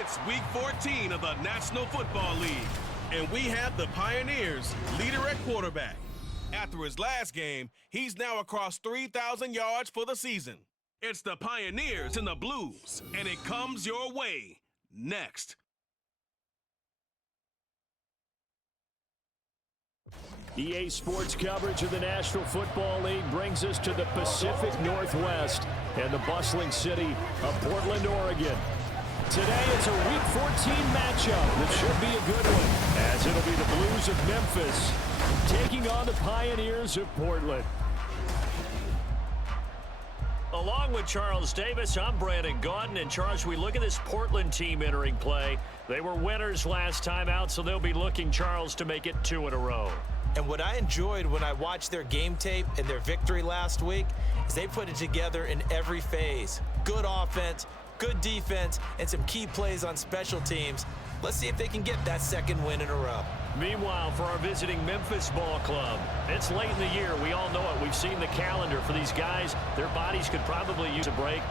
It's Week 14 of the National Football League, and we have the Pioneers leader at quarterback. After his last game, he's now across 3,000 yards for the season. It's the Pioneers and the Blues, and it comes your way next. EA Sports coverage of the National Football League brings us to the Pacific Northwest and the bustling city of Portland, Oregon. Today it's a Week 14 matchup that should be a good one, as it'll be the Blues of Memphis taking on the Pioneers of Portland. Along with Charles Davis, I'm Brandon Gaudin. And Charles, we look at this Portland team entering play. They were winners last time out, so they'll be looking, Charles, to make it 2 in a row. And what I enjoyed when I watched their game tape and their victory last week is they put it together in every phase. Good offense, good defense, and some key plays on special teams. Let's see if they can get that second win in a row. Meanwhile, for our visiting Memphis ball club, it's late in the year. We all know it. We've seen the calendar for these guys. Their bodies could probably use a break.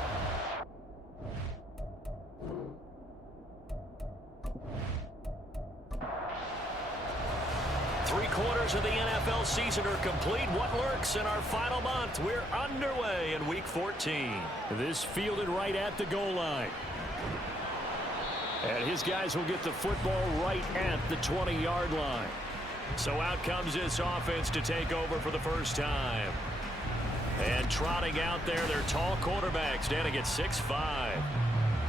Three-quarters of the NFL season are complete. What lurks in our final month? We're underway in Week 14. This fielded right at the goal line. And his guys will get the football right at the 20-yard line. So out comes this offense to take over for the first time. And trotting out there, their tall quarterbacks standing at 6'5".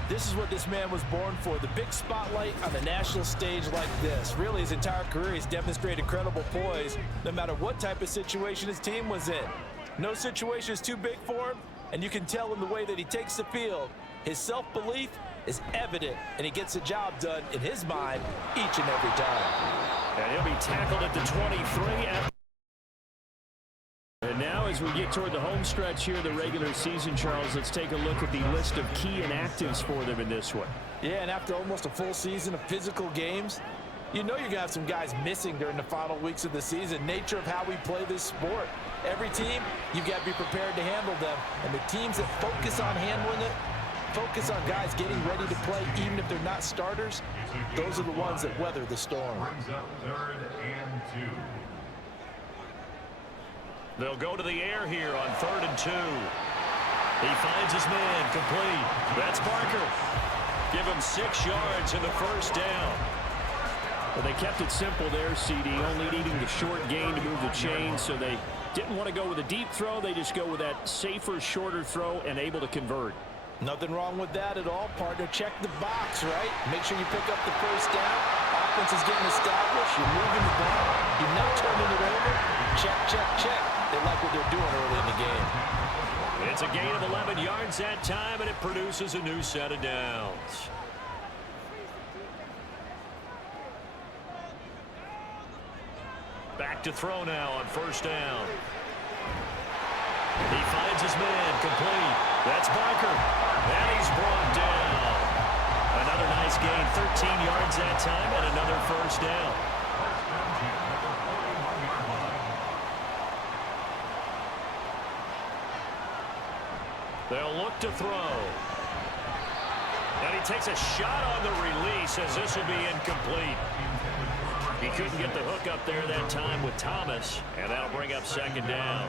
This is what this man was born for, the big spotlight on the national stage like this. Really, his entire career, he's demonstrated incredible poise, no matter what type of situation his team was in. No situation is too big for him, and you can tell in the way that he takes the field. His self-belief is evident, and he gets the job done in his mind each and every time. And he'll be tackled at the 23. And now as we get toward the home stretch here of the regular season, Charles, let's take a look at the list of key inactives for them in this one. Yeah, and after almost a full season of physical games, you know you're going to have some guys missing during the final weeks of the season. Nature of how we play this sport. Every team, you've got to be prepared to handle them. And the teams that focus on handling it, focus on guys getting ready to play even if they're not starters, those are the ones that weather the storm. They'll go to the air here on 3rd and 2. He finds his man complete. That's Parker. Give him 6 yards in the first down. Well, they kept it simple there, CD, only needing the short gain to move the chains, so they didn't want to go with a deep throw. They just go with that safer, shorter throw and able to convert. Nothing wrong with that at all, partner. Check the box, right? Make sure you pick up the first down. Offense is getting established. You're moving the ball. You're not turning it over. Check, check, check. They like what they're doing early in the game. It's a gain of 11 yards that time, and it produces a new set of downs. Back to throw now on 1st down. He finds his man complete. That's Barker. And he's brought down. Another nice gain, 13 yards that time, and another first down. They'll look to throw. And he takes a shot on the release as this will be incomplete. He couldn't get the hook up there that time with Thomas, and that'll bring up 2nd down.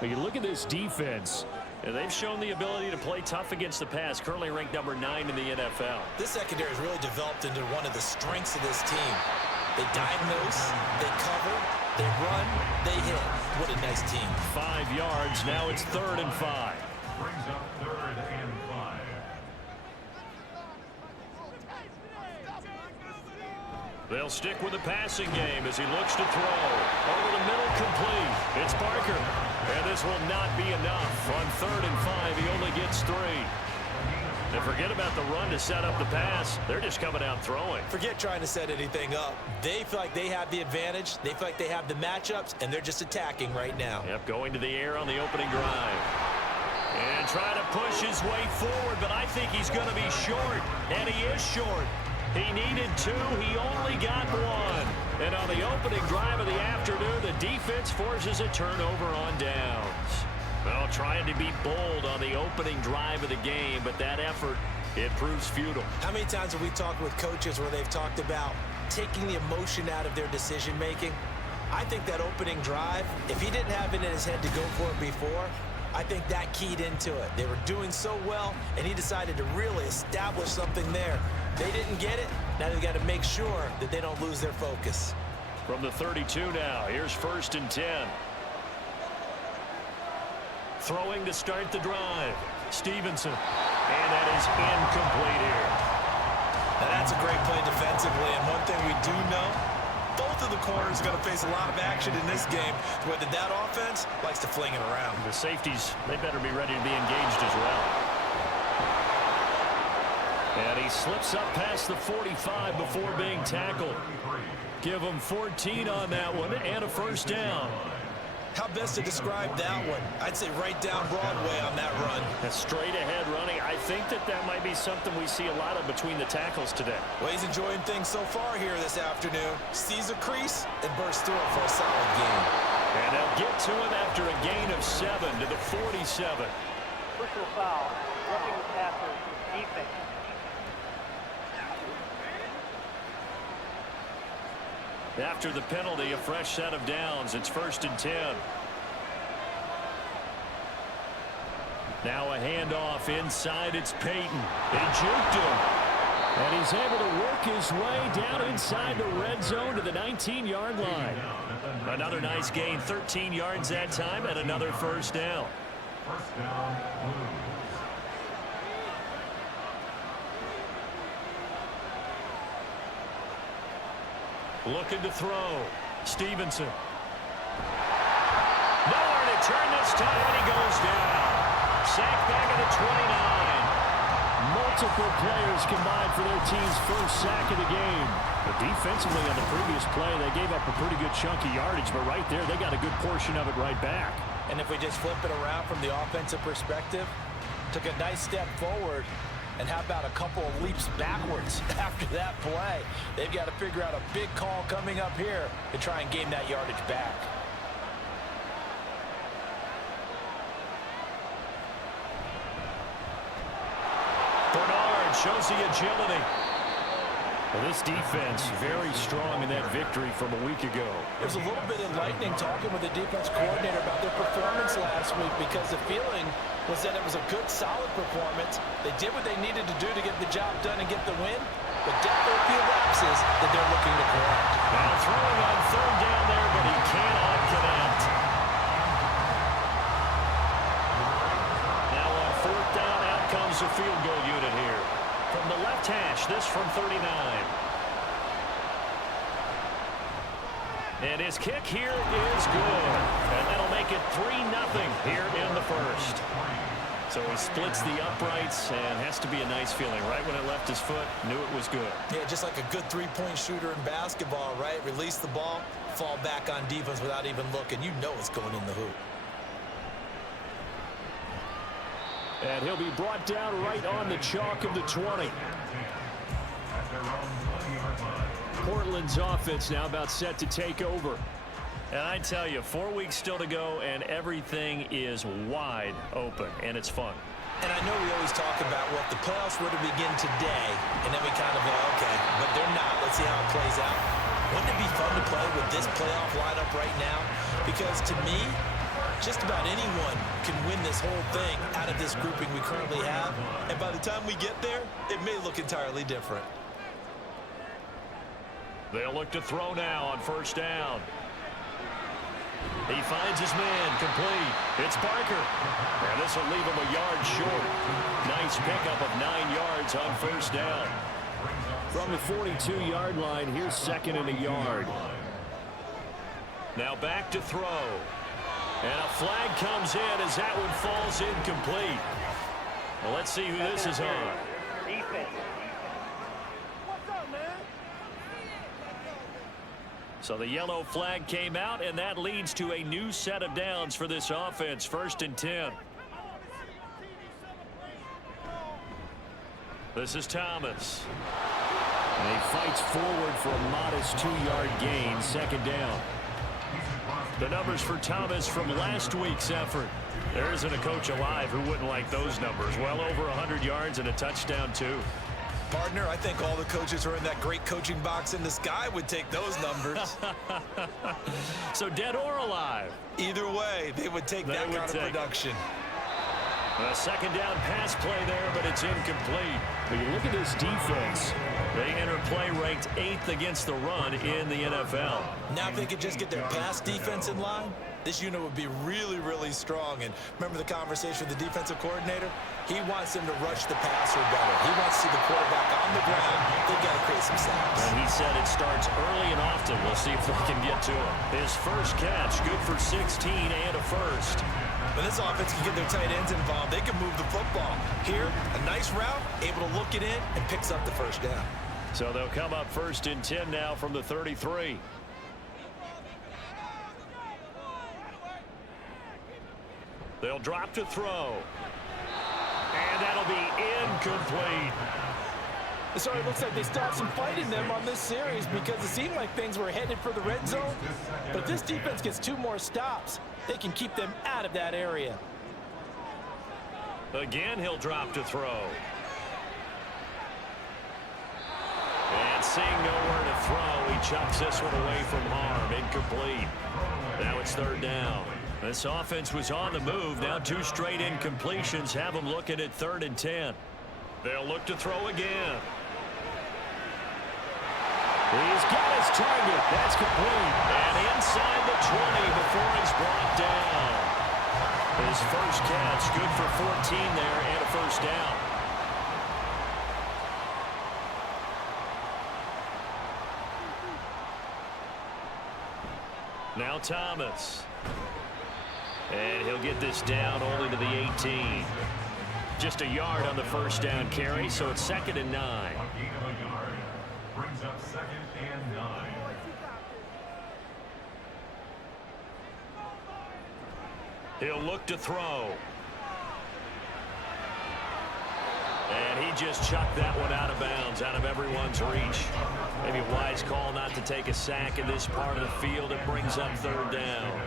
But you look at this defense. And they've shown the ability to play tough against the pass, currently ranked number 9 in the NFL. This secondary has really developed into one of the strengths of this team. They diagnose, they cover, they run, they hit. What a nice team. 5 yards. Now it's 3rd and 5. Brings up 3rd and 5. They'll stick with the passing game as he looks to throw. Over the middle, complete. It's Parker. And this will not be enough. On 3rd and 5, he only gets 3. And forget about the run to set up the pass. They're just coming out throwing. Forget trying to set anything up. They feel like they have the advantage. They feel like they have the matchups, and they're just attacking right now. Yep, going to the air on the opening drive. And trying to push his way forward, but I think he's going to be short. And he is short. He needed 2. He only got 1. And on the opening drive of the afternoon, the defense forces a turnover on downs. Well, trying to be bold on the opening drive of the game, but that effort, it proves futile. How many times have we talked with coaches where they've talked about taking the emotion out of their decision-making? I think that opening drive, if he didn't have it in his head to go for it before, I think that keyed into it. They were doing so well, and he decided to really establish something there. They didn't get it. Now they've got to make sure that they don't lose their focus. From the 32 now, here's 1st and 10. Throwing to start the drive. Stevenson. And that is incomplete here. Now that's a great play defensively, and one thing we do know, both of the corners are going to face a lot of action in this game, whether that offense likes to fling it around. The safeties, they better be ready to be engaged as well. And he slips up past the 45 before being tackled. Give him 14 on that one and a 1st down. How best to describe that one? I'd say right down Broadway on that run. A straight ahead running. I think that might be something we see a lot of between the tackles today. Well, he's enjoying things so far here this afternoon. Sees a crease and bursts through it for a solid game. And they'll get to him after a gain of 7 to the 47. Personal foul, roughing the passer, defense. After the penalty, a fresh set of downs. It's 1st and 10. Now a handoff inside. It's Payton. They juked him. And he's able to work his way down inside the red zone to the 19-yard line. Another nice gain, 13 yards that time, and another 1st down. 1st down, Blues. Looking to throw. Stevenson. Nowhere to turn this time, and he goes down. Sacked back at the 29. Multiple players combined for their team's 1st sack of the game. But defensively on the previous play, they gave up a pretty good chunk of yardage, but right there, they got a good portion of it right back. And if we just flip it around from the offensive perspective, took a nice step forward, and how about a couple of leaps backwards after that play? They've got to figure out a big call coming up here to try and gain that yardage back. Bernard shows the agility. Well, this defense very strong in that victory from a week ago. There's a little bit enlightening talking with the defense coordinator about their performance last week, because the feeling was that it was a good, solid performance. They did what they needed to do to get the job done and get the win, but definitely a few lapses that they're looking to correct. Now throwing on 3rd down there, but he cannot connect. Now on 4th down, out comes the field goal unit here. From the left hash, this from 39. And his kick here is good. And that'll make it 3-0 here in the 1st. So he splits the uprights, and has to be a nice feeling. Right when it left his foot, knew it was good. Yeah, just like a good three-point shooter in basketball, right? Release the ball, fall back on defense without even looking. You know it's going in the hoop. And he'll be brought down right on the chalk of the 20. Portland's offense now about set to take over. And I tell you, 4 weeks still to go, and everything is wide open, and it's fun. And I know we always talk about, well, if the playoffs were to begin today, and then we kind of go, okay, but they're not. Let's see how it plays out. Wouldn't it be fun to play with this playoff lineup right now? Because to me, just about anyone can win this whole thing out of this grouping we currently have. And by the time we get there, it may look entirely different. They'll look to throw now on 1st down. He finds his man, complete. It's Barker. And this will leave him a yard short. Nice pickup of 9 yards on 1st down. From the 42-yard line, here's 2nd and a yard. Now back to throw. And a flag comes in as that one falls incomplete. Well, let's see who this is on. Defense. So the yellow flag came out, and that leads to a new set of downs for this offense. 1st and 10. This is Thomas. And he fights forward for a modest 2-yard gain. 2nd down. The numbers for Thomas from last week's effort. There isn't a coach alive who wouldn't like those numbers. Well over 100 yards and a touchdown, too. Partner, I think all the coaches who are in that great coaching box in the sky would take those numbers. So dead or alive? Either way, they would take that kind of production. A second down pass play there, but it's incomplete. But you look at this defense. They enter play ranked 8th against the run in the NFL. Now if they could just get their pass defense in line, this unit would be really, really strong. And remember the conversation with the defensive coordinator? He wants them to rush the passer better. He wants to see the quarterback on the ground. They've got to create some sacks. And he said it starts early and often. We'll see if they can get to him. His first catch, good for 16 and a first. When this offense can get their tight ends involved, they can move the football. Here, a nice route, able to look it in, and picks up the first down. So they'll come up 1st and 10 now from the 33. They'll drop to throw. And that'll be incomplete. So it looks like they stopped some fight in them on this series because it seemed like things were headed for the red zone. But if this defense gets 2 more stops, they can keep them out of that area. Again, he'll drop to throw. And seeing nowhere to throw, he chucks this one away from harm. Incomplete. Now it's 3rd down. This offense was on the move. Now 2 straight incompletions have them looking at 3rd and 10. They'll look to throw again. He's got his target. That's complete. And inside the 20 before he's brought down. His first catch, good for 14 there and a first down. Now Thomas. And he'll get this down only to the 18. Just a yard on the first down carry, so it's 2nd and 9. Brings up 2nd and 9. He'll look to throw. And he just chucked that one out of bounds, out of everyone's reach. Maybe a wise call not to take a sack in this part of the field. It brings up 3rd down.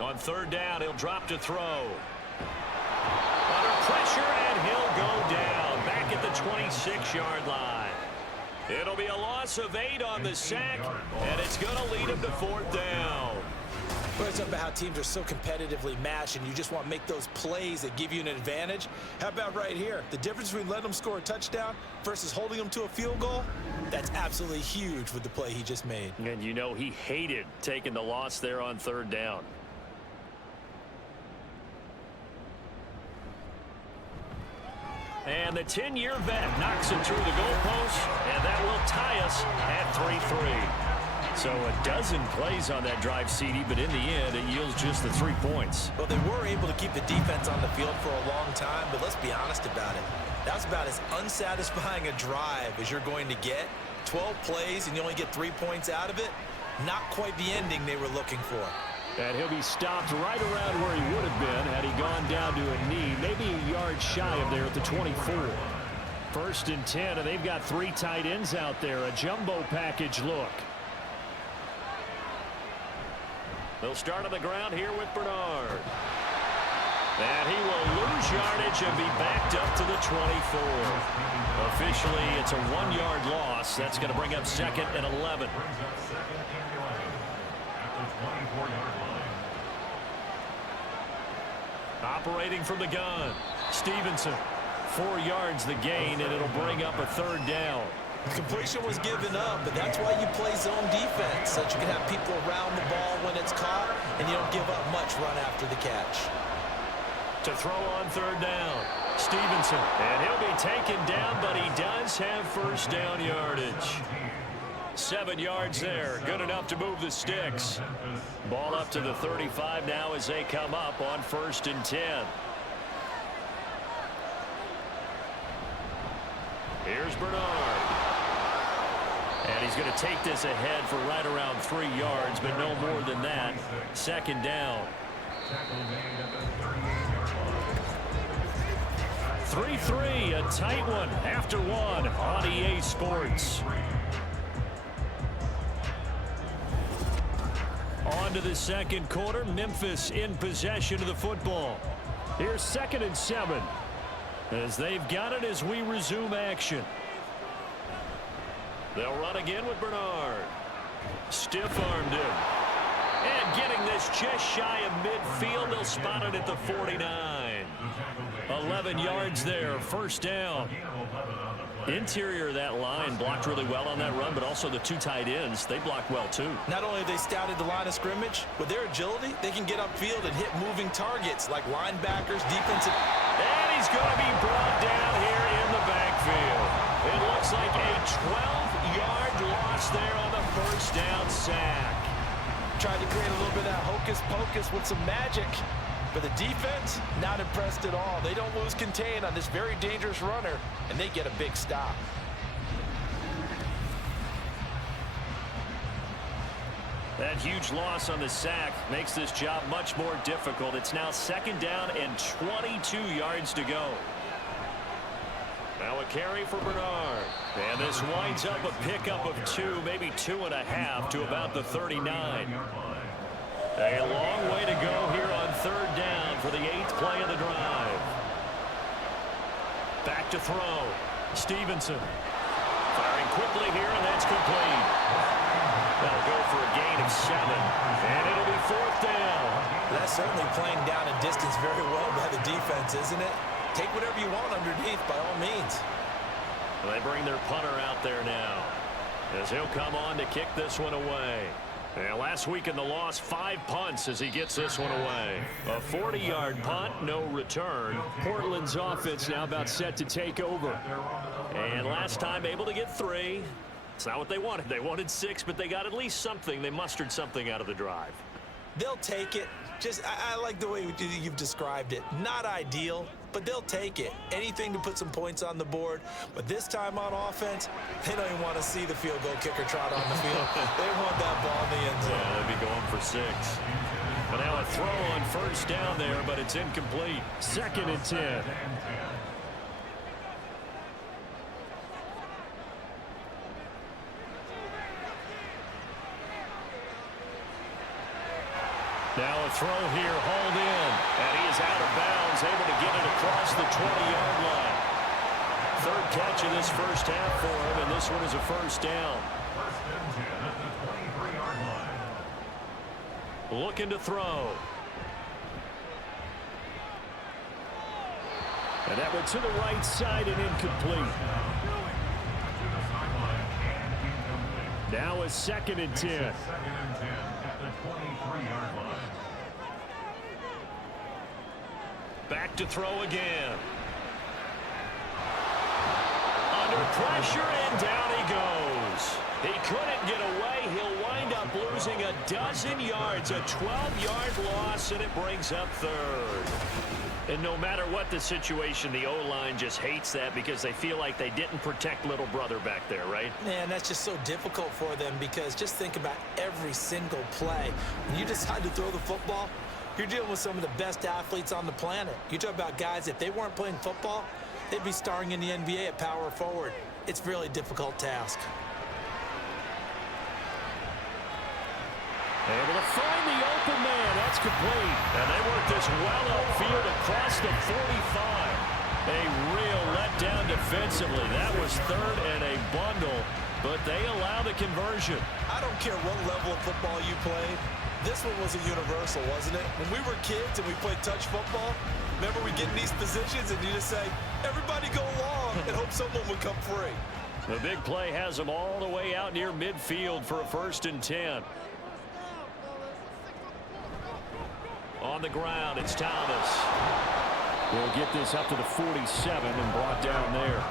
On 3rd down, he'll drop to throw. Under pressure, and he'll go down. Back at the 26-yard line. It'll be a loss of 8 on the sack, and it's going to lead him to 4th down. But it's about how teams are so competitively matched, and you just want to make those plays that give you an advantage. How about right here? The difference between letting them score a touchdown versus holding them to a field goal, that's absolutely huge with the play he just made. And you know he hated taking the loss there on 3rd down. And the 10-year vet knocks it through the goalpost, and that will tie us at 3-3. So a dozen plays on that drive, CD, but in the end, it yields just the 3 points. Well, they were able to keep the defense on the field for a long time, but let's be honest about it. That's about as unsatisfying a drive as you're going to get. 12 plays, and you only get 3 points out of it. Not quite the ending they were looking for. And he'll be stopped right around where he would have been had he gone down to a knee, maybe a yard shy of there at the 24. 1st and 10, and they've got 3 tight ends out there. A jumbo package look. They'll start on the ground here with Bernard. And he will lose yardage and be backed up to the 24. Officially, it's a 1-yard loss. That's going to bring up 2nd and 11. Operating from the gun, Stevenson. 4 yards the gain, and it'll bring up a 3rd down. The completion was given up, but that's why you play zone defense, so that you can have people around the ball when it's caught, and you don't give up much run after the catch. To throw on 3rd down, Stevenson. And he'll be taken down, but he does have first down yardage. 7 yards there, good enough to move the sticks. Ball up to the 35 now as they come up on 1st and 10. Here's Bernard. And he's going to take this ahead for right around 3 yards, but no more than that. 2nd down. 3-3, a tight one after 1 on EA Sports. into the second quarter. Memphis in possession of the football. Here's 2nd and 7. As they've got it as we resume action. They'll run again with Bernard. Stiff-armed him. And getting this just shy of midfield. They'll spot it at the 49. 11 yards there. First down. Interior of that line blocked really well on that run, but also the 2 tight ends, they blocked well too. Not only have they scouted the line of scrimmage, with their agility, they can get upfield and hit moving targets like linebackers, defensive. And he's going to be brought down here in the backfield. It looks like a 12-yard loss there on the first down sack. Tried to create a little bit of that hocus-pocus with some magic. But the defense, not impressed at all. They don't lose contain on this very dangerous runner, and they get a big stop. That huge loss on the sack makes this job much more difficult. It's now 2nd down and 22 yards to go. Now a carry for Bernard. And this winds up a pickup of 2, maybe 2.5 to about the 39. A long way to go here on 3rd down for the 8th play of the drive. Back to throw. Stevenson. Firing quickly here, and that's complete. That'll go for a gain of 7. And it'll be 4th down. That's certainly playing down a distance very well by the defense, isn't it? Take whatever you want underneath by all means. They bring their punter out there now, as he'll come on to kick this one away. And last week in the loss, 5 punts as he gets this one away. A 40-yard punt, no return. Portland's offense now about set to take over. And last time able to get 3. It's not what they wanted. They wanted 6, but they got at least something. They mustered something out of the drive. They'll take it. I like the way you've described it. Not ideal, but they'll take it. Anything to put some points on the board. But this time on offense, they don't even want to see the field goal kicker trot on the field. They want that ball in the end zone. Yeah, they'd be going for 6. But now a throw on 1st down there, but it's incomplete. 2nd and 10. Now a throw here, hauled in, and he is out of bounds, able to get it across the 20-yard line. 3rd catch of this first half for him, and this one is a 1st down. 1st and 10 at the 23-yard line. Looking to throw. And that went to the right side and incomplete. Now a 2nd and 10. 2nd and 10 at the 23-yard line. Back to throw again. Under pressure, and down he goes. He couldn't get away. He'll wind up losing a dozen yards. A 12-yard loss, and it brings up 3rd. And no matter what the situation, the O-line just hates that because they feel like they didn't protect little brother back there, right? Man, that's just so difficult for them because just think about every single play. When you decide to throw the football, you're dealing with some of the best athletes on the planet. You talk about guys, if they weren't playing football, they'd be starring in the NBA at power forward. It's a really difficult task. Able to find the open man. That's complete. And they work this well upfield across the 45. A real letdown defensively. That was 3rd and a bundle, but they allow the conversion. I don't care what level of football you played. This one was a universal, wasn't it? When we were kids and we played touch football, remember we get in these positions and you just say, everybody go along and hope someone would come free. The big play has them all the way out near midfield for a 1st and 10. On the ground, it's Thomas. We'll get this up to the 47 and brought down there.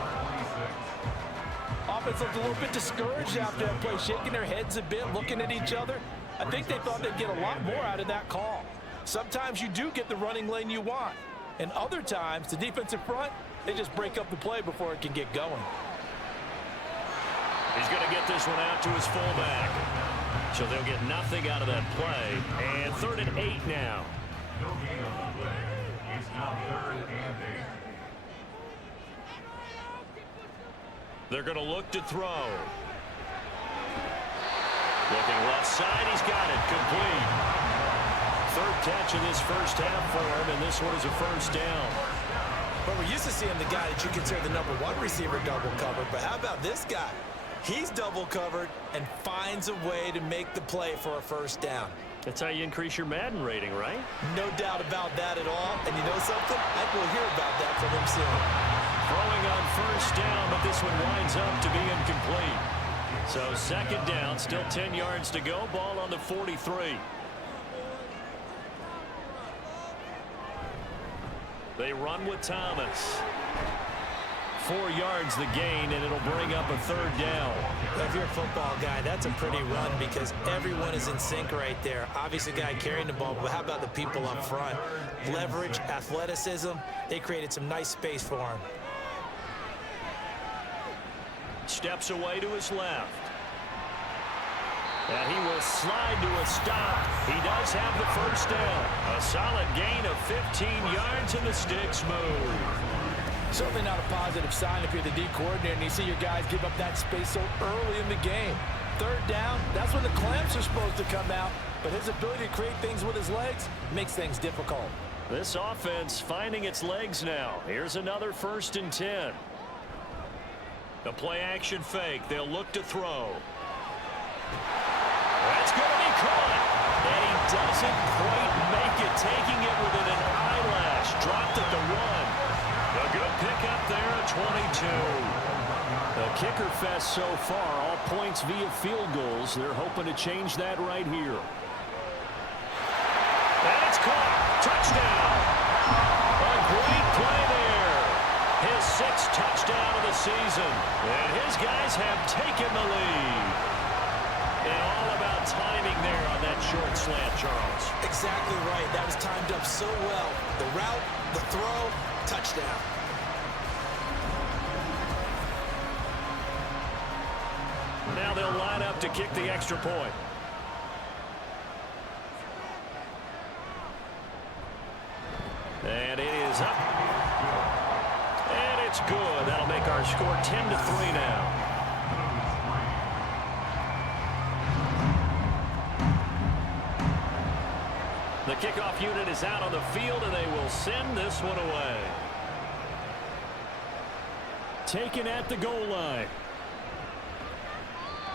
Offense looked a little bit discouraged after that play, shaking their heads a bit, looking at each other. I think they thought they'd get a lot more out of that call. Sometimes you do get the running lane you want. And other times, the defensive front, they just break up the play before it can get going. He's going to get this one out to his fullback. So they'll get nothing out of that play. And 3rd and 8 now. No gain on the play. It's now 3rd and 8. They're going to look to throw. Looking left side, he's got it, complete. third catch of this first half for him, and this one is a first down. But we're used to seeing the guy that you consider the number one receiver double covered. But how about this guy? He's double covered and finds a way to make the play for a first down. That's how you increase your Madden rating, right? No doubt about that at all. And you know something? I think we'll hear about that from him soon. Throwing on first down, but this one winds up to be incomplete. So second down, still 10 yards to go. Ball on the 43. They run with Thomas. 4 yards the gain, and it'll bring up a third down. If you're a football guy, that's a pretty run because everyone is in sync right there. Obviously, the guy carrying the ball, but how about the people up front? Leverage, athleticism, they created some nice space for him. Steps away to his left. And he will slide to a stop. He does have the first down. A solid gain of 15 yards, and the sticks move. Certainly not a positive sign if you're the D coordinator and you see your guys give up that space so early in the game. Third down, that's when the clamps are supposed to come out, but his ability to create things with his legs makes things difficult. This offense finding its legs now. Here's another 1st and 10. The play action fake. They'll look to throw. That's going to be caught. And he doesn't quite make it, taking it within an eyelash. Dropped at the 1. A good pickup there at 22. The kicker fest so far, all points via field goals. They're hoping to change that right here. And it's caught. Touchdown. A great play there. His 6th touchdown of the season. And his guys have taken the lead. And all about timing there on that short slant, Charles. Exactly right. That was timed up so well. The route, the throw, touchdown. Now they'll line up to kick the extra point. And it is up. And it's good. That'll make our score 10-3 now. The kickoff unit is out on the field, and they will send this one away. Taken at the goal line.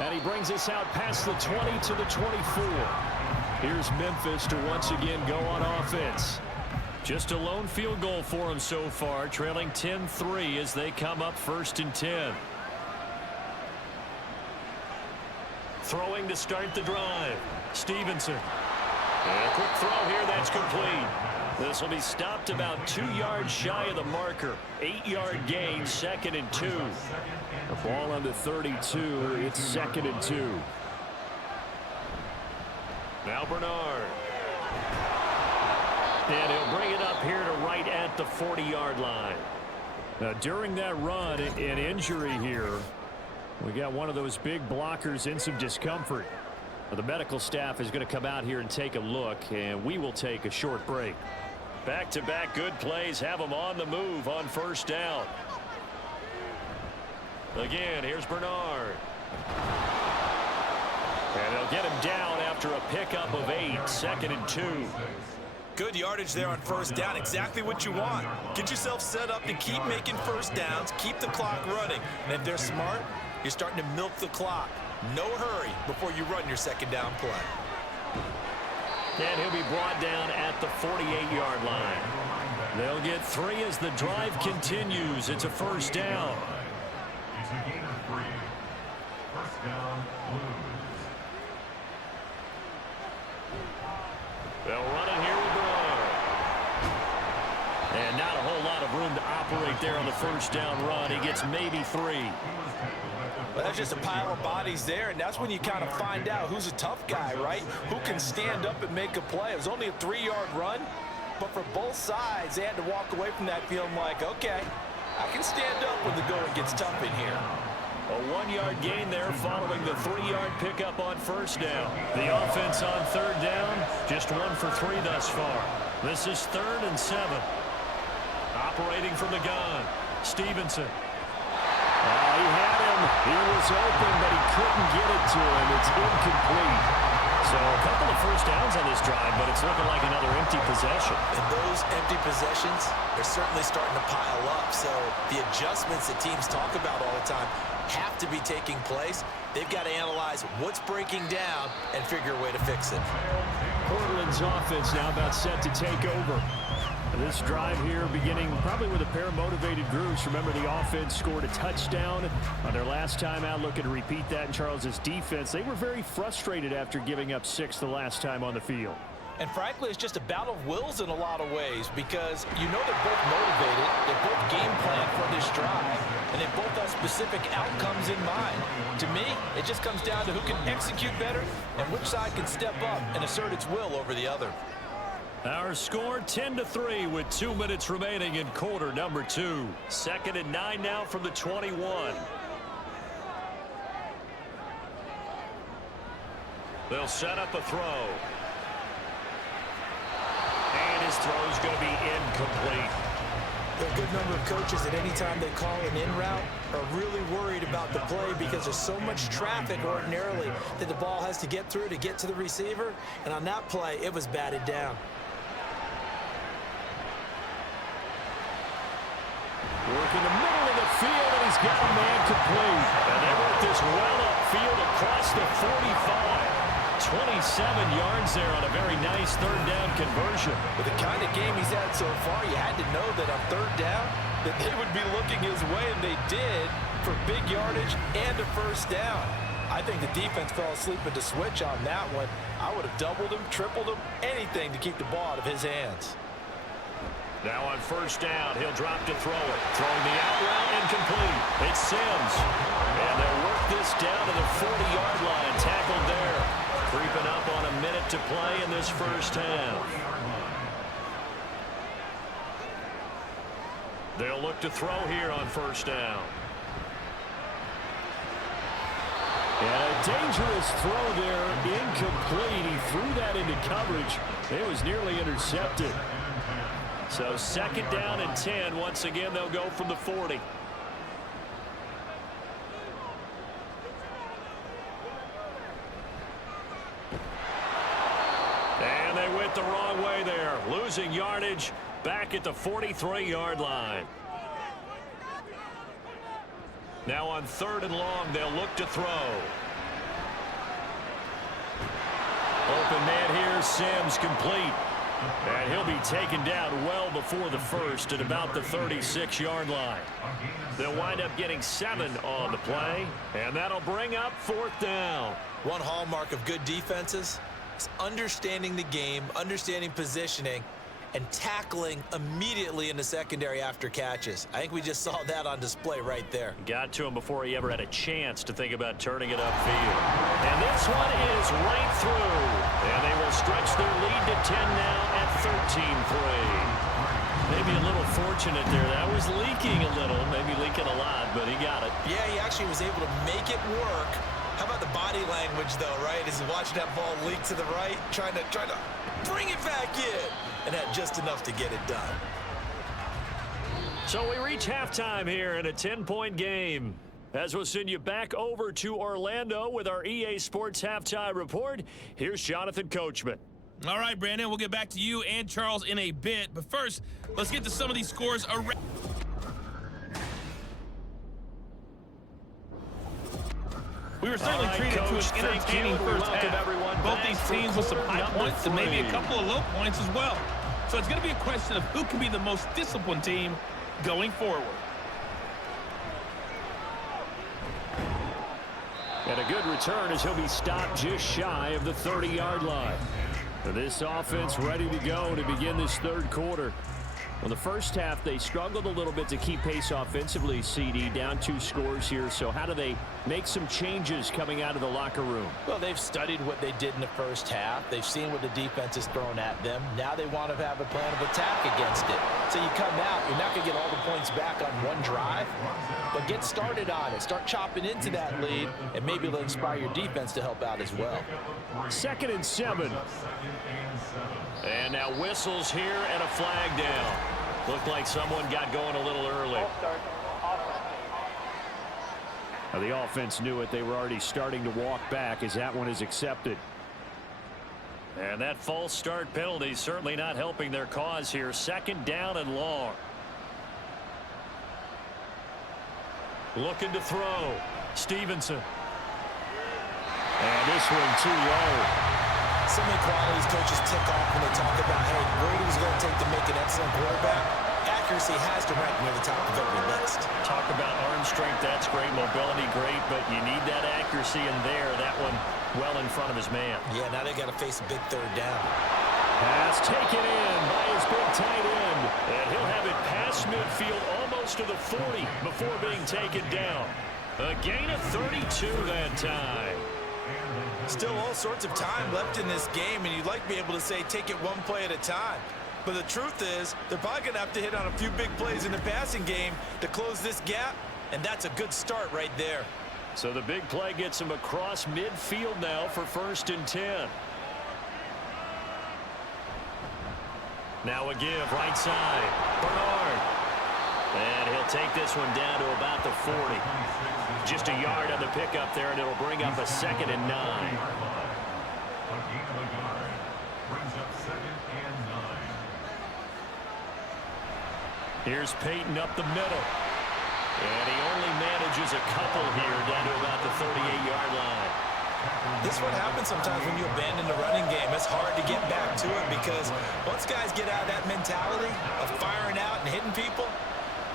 And he brings us out past the 20 to the 24. Here's Memphis to once again go on offense. Just a lone field goal for him so far, trailing 10-3 as they come up 1st and 10. Throwing to start the drive. Stevenson. And a quick throw here, that's complete. This will be stopped about 2 yards shy of the marker. 8-yard gain, 2nd and 2. The ball on the 32. It's 2nd and 2. Now Bernard. And he'll bring it up here to right at the 40-yard line. Now, during that run, an injury here. We got one of those big blockers in some discomfort. The medical staff is going to come out here and take a look, and we will take a short break. Back-to-back good plays have them on the move on 1st down. Again, here's Bernard. And they'll get him down after a pickup of 8, 2nd and 2. Good yardage there on 1st down. Exactly what you want. Get yourself set up to keep making 1st downs, keep the clock running. And if they're smart, you're starting to milk the clock. No hurry before you run your 2nd down play. And he'll be brought down at the 48-yard line. They'll get 3 as the drive continues. It's a 1st down. It's a gain of 3. 1st down, Blues. They'll run it here with Bernard. And not a whole lot of room to operate there on the 1st down run. He gets maybe 3. Well, that's just a pile of bodies there, and that's when you kind of find out who's a tough guy, right? Who can stand up and make a play. It was only a 3-yard run, but for both sides, they had to walk away from that feeling like, okay, I can stand up when the going gets tough in here. A 1-yard gain there following the 3-yard pickup on 1st down. The offense on 3rd down, just 1 for 3 thus far. This is 3rd and 7. Operating from the gun, Stevenson. He had him. He was open, but he couldn't get it to him. It's incomplete. So a couple of 1st downs on this drive, but it's looking like another possession. And those empty possessions are certainly starting to pile up. So the adjustments that teams talk about all the time have to be taking place. They've got to analyze what's breaking down and figure a way to fix it. Portland's offense now about set to take over. This drive here beginning probably with a pair of motivated groups. Remember, the offense scored a touchdown on their last time out. Looking to repeat that in Charles's defense. They were very frustrated after giving up 6 the last time on the field. And frankly, it's just a battle of wills in a lot of ways, because you know they're both motivated, they're both game planned for this drive, and they both have specific outcomes in mind. To me, it just comes down to who can execute better and which side can step up and assert its will over the other. Our score 10-3 with 2 minutes remaining in quarter number 2. 2nd and 9 now from the 21. They'll set up a throw. And his throw is going to be incomplete. There are a good number of coaches that any time they call an in route are really worried about the play, because there's so much traffic ordinarily that the ball has to get through to get to the receiver. And on that play, it was batted down. Working the middle of the field, and he's got a man complete. And they work this well upfield across the 45. 27 yards there on a very nice third down conversion. With the kind of game he's had so far, you had to know that on third down that they would be looking his way, and they did, for big yardage and a first down. I think the defense fell asleep at the switch on that one. I would have doubled him, tripled him, anything to keep the ball out of his hands. Now on first down, he'll drop to throw it. Throwing the out route, incomplete. It's Sims. And they'll work this down to the 40-yard line. Tackled there. Creeping up on a minute to play in this first half. They'll look to throw here on first down. And a dangerous throw there, incomplete. He threw that into coverage. It was nearly intercepted. So 2nd down and 10. Once again, they'll go from the 40. And they went the wrong way there. Losing yardage back at the 43-yard line. Now on 3rd and long, they'll look to throw. Open man here, Sims complete. And he'll be taken down well before the first at about the 36-yard line. They'll wind up getting 7 on the play, and that'll bring up 4th down. One hallmark of good defenses is understanding the game, understanding positioning, and tackling immediately in the secondary after catches. I think we just saw that on display right there. Got to him before he ever had a chance to think about turning it upfield. And this one is right through. And they will stretch their lead to 10 now at 13-3. Maybe a little fortunate there. That was leaking a little, maybe leaking a lot, but he got it. Yeah, he actually was able to make it work. How about the body language, though, right? As he watched that ball leak to the right, trying to bring it back in, and had just enough to get it done. So we reach halftime here in a 10-point game. As we'll send you back over to Orlando with our EA Sports Halftime Report, here's Jonathan Coachman. All right, Brandon, we'll get back to you and Charles in a bit. But first, let's get to some of these scores around. We were certainly treated to an entertaining first half. Both these teams with some high points and maybe a couple of low points as well. So it's going to be a question of who can be the most disciplined team going forward. And a good return as he'll be stopped just shy of the 30-yard line. This offense ready to go to begin this third quarter. Well, the first half, they struggled a little bit to keep pace offensively, CD, down 2 scores here. So how do they make some changes coming out of the locker room? Well, they've studied what they did in the first half. They've seen what the defense has thrown at them. Now they want to have a plan of attack against it. So you come out, you're not going to get all the points back on one drive, but get started on it. Start chopping into that lead, and maybe it'll inspire your defense to help out as well. 2nd and 7. And now whistles here and a flag down. Looked like someone got going a little early. Now the offense knew it. They were already starting to walk back as that one is accepted. And that false start penalty certainly not helping their cause here. Second down and long. Looking to throw. Stevenson. And this one too low. So many qualities coaches tick off when they talk about, hey, what is it going to take to make an excellent quarterback? Accuracy has to rank near the top of every list. Talk about arm strength, that's great. Mobility, great, but you need that accuracy in there. That one well in front of his man. Yeah, now they got to face a big third down. Pass taken in by his big tight end. And he'll have it past midfield almost to the 40 before being taken down. A gain of 32 that time. Still all sorts of time left in this game, and you'd like to be able to say take it one play at a time. But the truth is, they're probably going to have to hit on a few big plays in the passing game to close this gap, and that's a good start right there. So the big play gets him across midfield now for 1st and 10. Now a give right side. Bernard. And he'll take this one down to about the 40. Just a yard on the pickup there, and it'll bring up a 2nd and 9. A gain of a yard brings up 2nd and 9. Here's Peyton up the middle. And he only manages a couple here down to about the 38-yard line. This is what happens sometimes when you abandon the running game. It's hard to get back to it because once guys get out of that mentality of firing out and hitting people,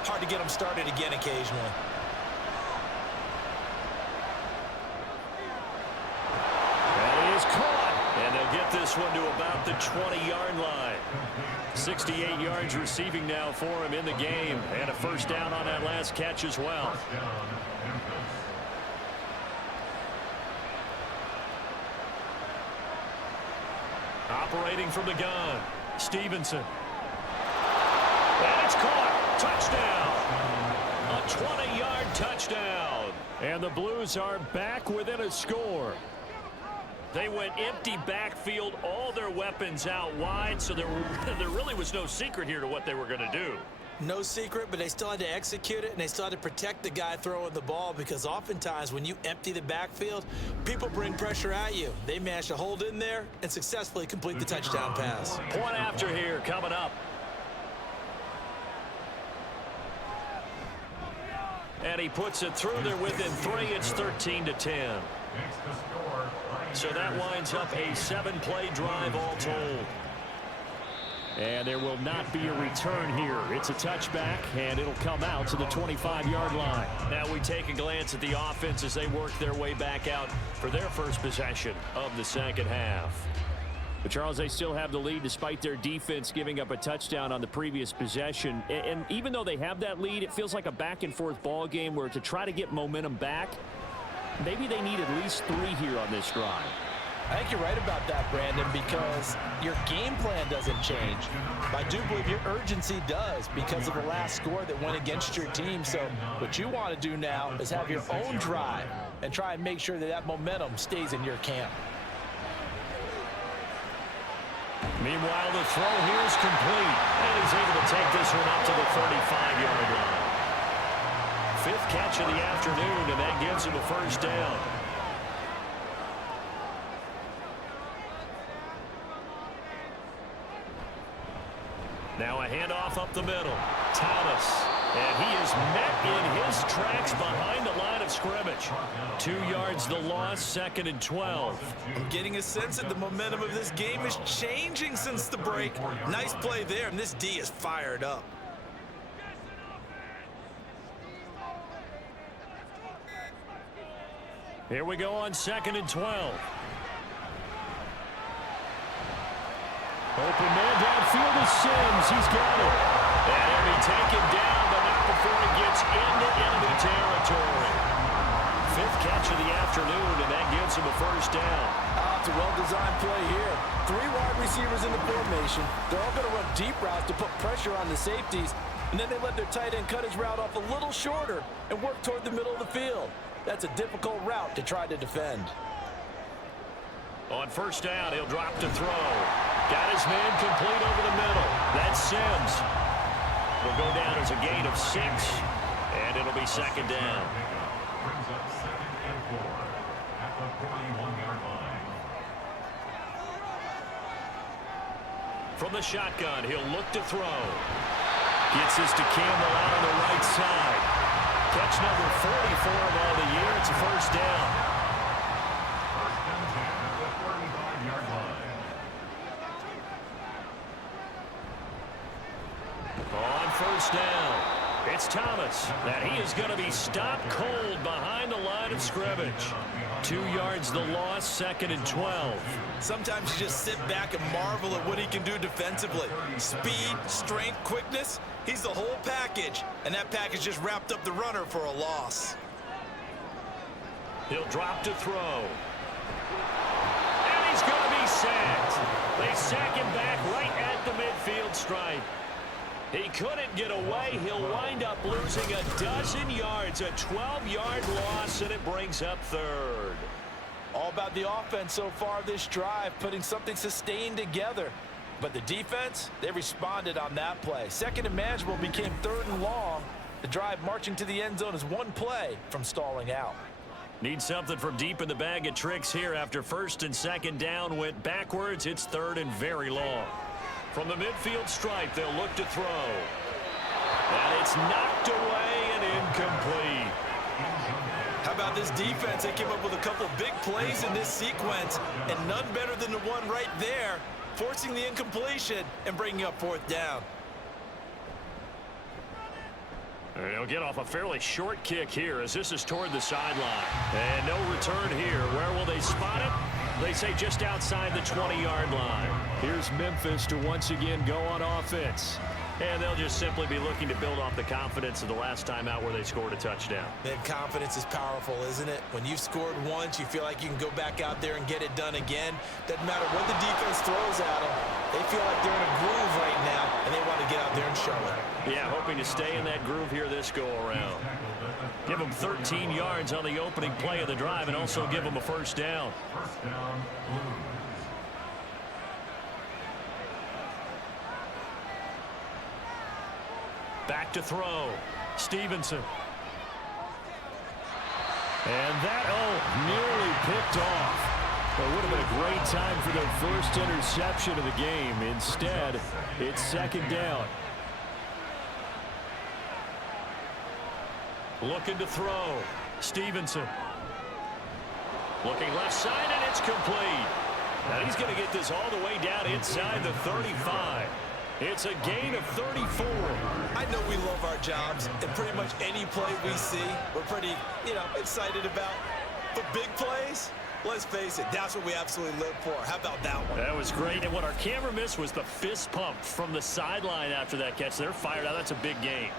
hard to get them started again occasionally. That is caught. And they'll get this one to about the 20-yard line. 68 yards receiving now for him in the game. And a 1st down on that last catch as well. Operating from the gun. Stevenson. And it's caught. Touchdown. A 20-yard touchdown. And the Blues are back within a score. They went empty backfield, all their weapons out wide, so there really was no secret here to what they were going to do. No secret, but they still had to execute it, and they still had to protect the guy throwing the ball because oftentimes when you empty the backfield, people bring pressure at you. They managed to hold in there and successfully complete the touchdown pass. Point after here coming up. And he puts it through there within 3. It's 13-10. So that winds up a 7-play drive all told. And there will not be a return here. It's a touchback, and it'll come out to the 25-yard line. Now we take a glance at the offense as they work their way back out for their first possession of the second half. But Charles, they still have the lead despite their defense giving up a touchdown on the previous possession. And even though they have that lead, it feels like a back-and-forth ball game where to try to get momentum back, maybe they need at least 3 here on this drive. I think you're right about that, Brandon, because your game plan doesn't change. I do believe your urgency does because of the last score that went against your team. So what you want to do now is have your own drive and try and make sure that that momentum stays in your camp. Meanwhile, the throw here is complete, and he's able to take this one up to the 35-yard line. 5th catch of the afternoon, and that gives him a 1st down. Now a handoff up the middle. Thomas. And he is met in his tracks behind the line of scrimmage. 2 yards the loss, 2nd and 12. I'm getting a sense that the momentum of this game is changing since the break. Nice play there, and this D is fired up. Here we go on 2nd and 12. Open man downfield is Sims. He's got it. And he'll be taken down, but not before he gets into enemy territory. 5th catch of the afternoon, and that gives him a 1st down. It's a well-designed play here. 3 wide receivers in the formation. They're all going to run deep routes to put pressure on the safeties, and then they let their tight end cut his route off a little shorter and work toward the middle of the field. That's a difficult route to try to defend. On 1st down, he'll drop to throw. Got his man complete over the middle. That's Sims. Will go down as a gain of 6, and it'll be 2nd down. Brings up 2nd and 4 at the 41-yard line. From the shotgun, he'll look to throw. Gets this to Campbell out on the right side. Catch number 44 of all the year. It's a first down. First and 10 at the 45-yard line. On first down, it's Thomas. And he is going to be stopped cold behind the line of scrimmage. 2 yards the loss, 2nd and 12. Sometimes you just sit back and marvel at what he can do defensively. Speed, strength, quickness. He's the whole package. And that package just wrapped up the runner for a loss. He'll drop to throw. And he's going to be sacked. They sack him back right at the midfield stripe. He couldn't get away. He'll wind up losing a dozen yards, a 12-yard loss, and it brings up 3rd. All about the offense so far this drive, putting something sustained together. But the defense, they responded on that play. 2nd and manageable became 3rd and long. The drive marching to the end zone is 1 play from stalling out. Need something from deep in the bag of tricks here. After 1st and 2nd down went backwards, it's 3rd and very long. From the midfield stripe, they'll look to throw. And it's knocked away and incomplete. How about this defense? They came up with a couple big plays in this sequence, and none better than the one right there, forcing the incompletion and bringing up 4th down. They'll get off a fairly short kick here as this is toward the sideline. And no return here. Where will they spot it? They say just outside the 20-yard line. Here's Memphis to once again go on offense. And they'll just simply be looking to build off the confidence of the last time out where they scored a touchdown. Man, confidence is powerful, isn't it? When you've scored once, you feel like you can go back out there and get it done again. Doesn't matter what the defense throws at them. They feel like they're in a groove right now, and they want to get out there and show it. Yeah, hoping to stay in that groove here this go-around. Give them 13 yards on the opening play of the drive and also give them a first down. First down, Blues. Back to throw. Stevenson. And that, nearly picked off. It would have been a great time for their first interception of the game. Instead, it's 2nd down. Looking to throw. Stevenson. Looking left side, and it's complete. Now he's going to get this all the way down inside the 35. It's a gain of 34. I know we love our jobs, and pretty much any play we see, we're pretty, excited about. But big plays, let's face it, that's what we absolutely live for. How about that one? That was great, and what our camera missed was the fist pump from the sideline after that catch. They're fired out. That's a big gain.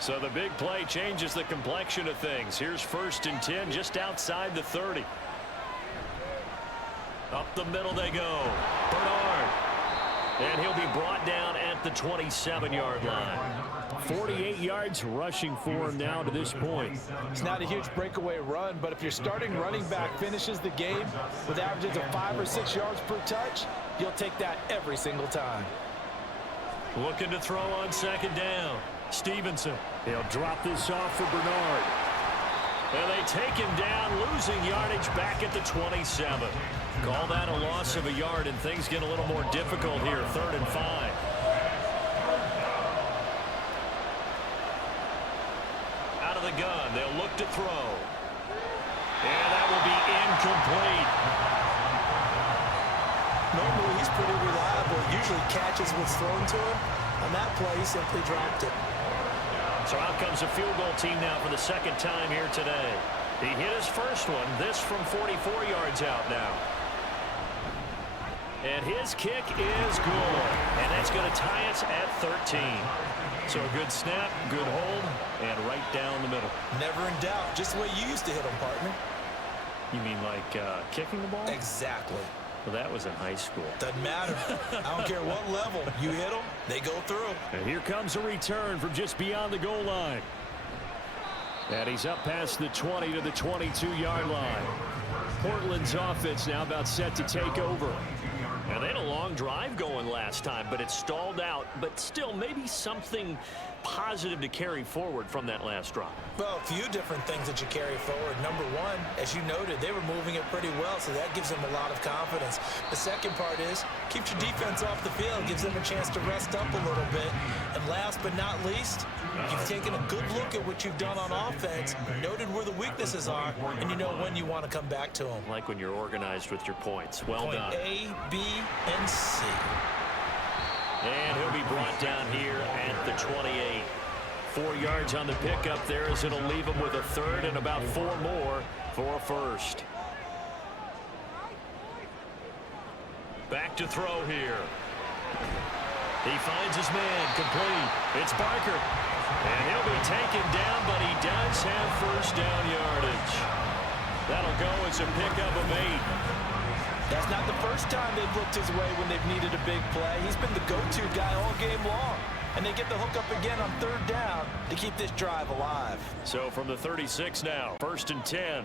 So the big play changes the complexion of things. Here's 1st and 10 just outside the 30. Up the middle they go. Bernard. And he'll be brought down at the 27-yard line. 48 yards rushing for him now to this point. It's not a huge breakaway run, but if your starting running back finishes the game with averages of 5 or 6 yards per touch, you'll take that every single time. Looking to throw on 2nd down. Stevenson. He'll drop this off for Bernard. And they take him down, losing yardage back at the 27. Call that a loss of a yard, and things get a little more difficult here. 3rd and 5. Out of the gun, they'll look to throw. And that will be incomplete. Normally, he's pretty reliable. Usually catches what's thrown to him. On that play, he simply dropped it. So out comes a field goal team now for the 2nd time here today. He hit his first one, this from 44 yards out now. And his kick is good. And that's going to tie us at 13. So a good snap, good hold, and right down the middle. Never in doubt. Just the way you used to hit them, partner. You mean like kicking the ball? Exactly. Well, that was in high school. Doesn't matter. I don't care what level. You hit them, they go through. And here comes a return from just beyond the goal line. And he's up past the 20 to the 22-yard line. Portland's offense now about set to take over. And they had a long drive going last time, but it stalled out. But still, maybe something positive to carry forward from that last drive. Well, a few different things that you carry forward. Number one, as you noted, they were moving it pretty well, so that gives them a lot of confidence. The second part is, keeps your defense off the field, gives them a chance to rest up a little bit. And last but not least, you've taken a good look at what you've done on offense, noted where the weaknesses are, and you know when you want to come back to them. Like when you're organized with your points. Well done. Point A, B, and C. And he'll be brought down here at the 28. 4 yards on the pickup there as it'll leave him with a third and about 4 more for a first. Back to throw here. He finds his man complete. It's Barker. And he'll be taken down, but he does have first down yardage. That'll go as a pickup of 8. That's not the first time they've looked his way when they've needed a big play. He's been the go-to guy all game long. And they get the hook up again on 3rd down to keep this drive alive. So from the 36 now, 1st and 10.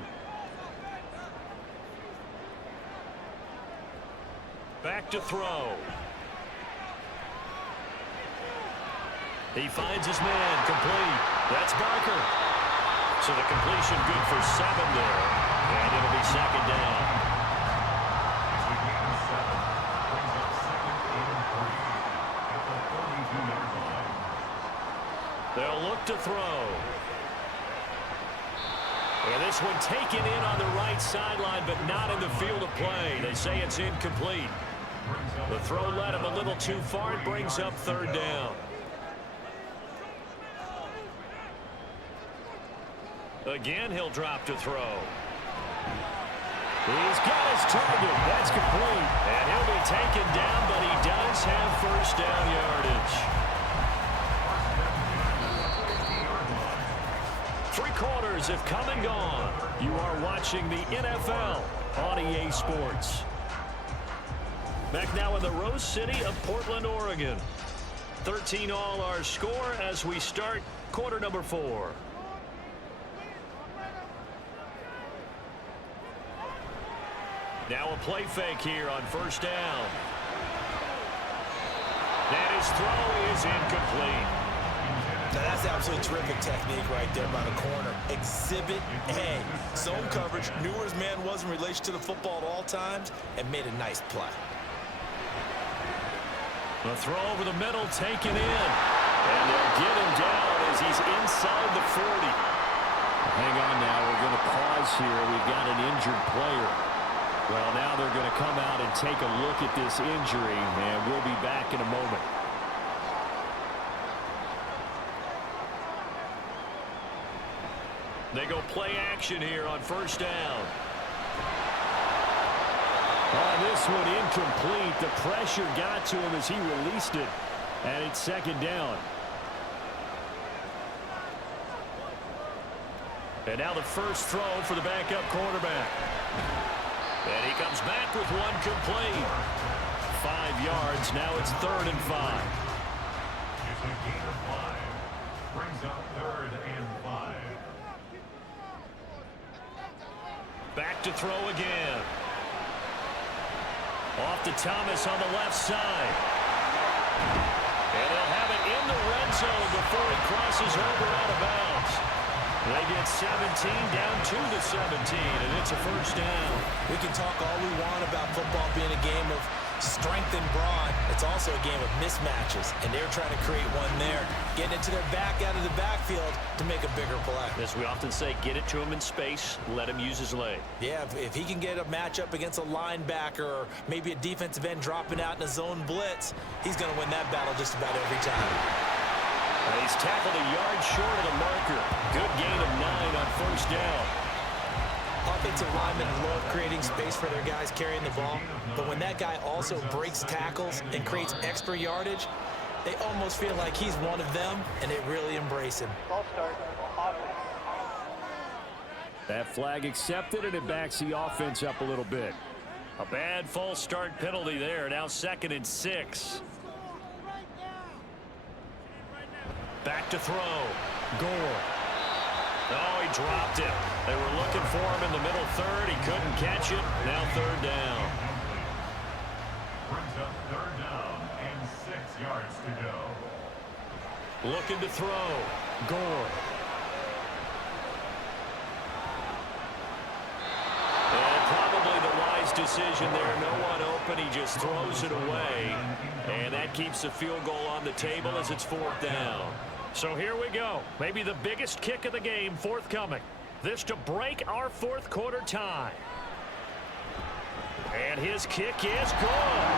Back to throw. He finds his man complete. That's Barker. So the completion good for 7 there. And it'll be 2nd down. They'll look to throw. And this one taken in on the right sideline, but not in the field of play. They say it's incomplete. The throw led him a little too far. It brings up 3rd down. Again, he'll drop to throw. He's got his target. That's complete. And he'll be taken down, but he does have first down yardage. 3 quarters have come and gone. You are watching the NFL on EA Sports. Back now in the Rose City of Portland, Oregon. 13 all our score as we start quarter number 4. Now a play fake here on 1st down. And his throw is incomplete. Now that's absolutely terrific technique right there by the corner. Exhibit A. Zone coverage, knew where his man was in relation to the football at all times, and made a nice play. A throw over the middle taken in. And they'll get him down as he's inside the 40. Hang on now. We're going to pause here. We've got an injured player. Well, now they're going to come out and take a look at this injury, and we'll be back in a moment. They go play action here on 1st down. This one incomplete. The pressure got to him as he released it, and it's 2nd down. And now the first throw for the backup quarterback. And he comes back with one complete. 5 yards. Now it's 3rd and 5. It's a gain of 5. Brings up 3rd and 5. Back to throw again. Off to Thomas on the left side. And they'll have it in the red zone before he crosses over out of bounds. They get 17 down to the 17, and it's a 1st down. We can talk all we want about football being a game of strength and brawn. It's also a game of mismatches, and they're trying to create one there, getting it to their back out of the backfield to make a bigger play. As we often say, get it to him in space, let him use his leg. Yeah, if he can get a matchup against a linebacker or maybe a defensive end dropping out in a zone blitz, he's going to win that battle just about every time. He's tackled a yard short of the marker. Good gain of 9 on 1st down. Offensive linemen love creating space for their guys carrying the ball, but when that guy also breaks tackles and creates extra yardage, they almost feel like he's one of them, and they really embrace him. Ball start. Offense. That flag accepted, and it backs the offense up a little bit. A bad false start penalty there. Now 2nd and 6. Back to throw. Gore. Oh, he dropped it. They were looking for him in the middle 3rd. He couldn't catch it. Now 3rd down. yards to go. Looking to throw. Gore. And probably the wise decision there. No one open. He just throws it away. And that keeps the field goal on the table as it's 4th down. So here we go. Maybe the biggest kick of the game forthcoming. This to break our 4th quarter tie. And his kick is good.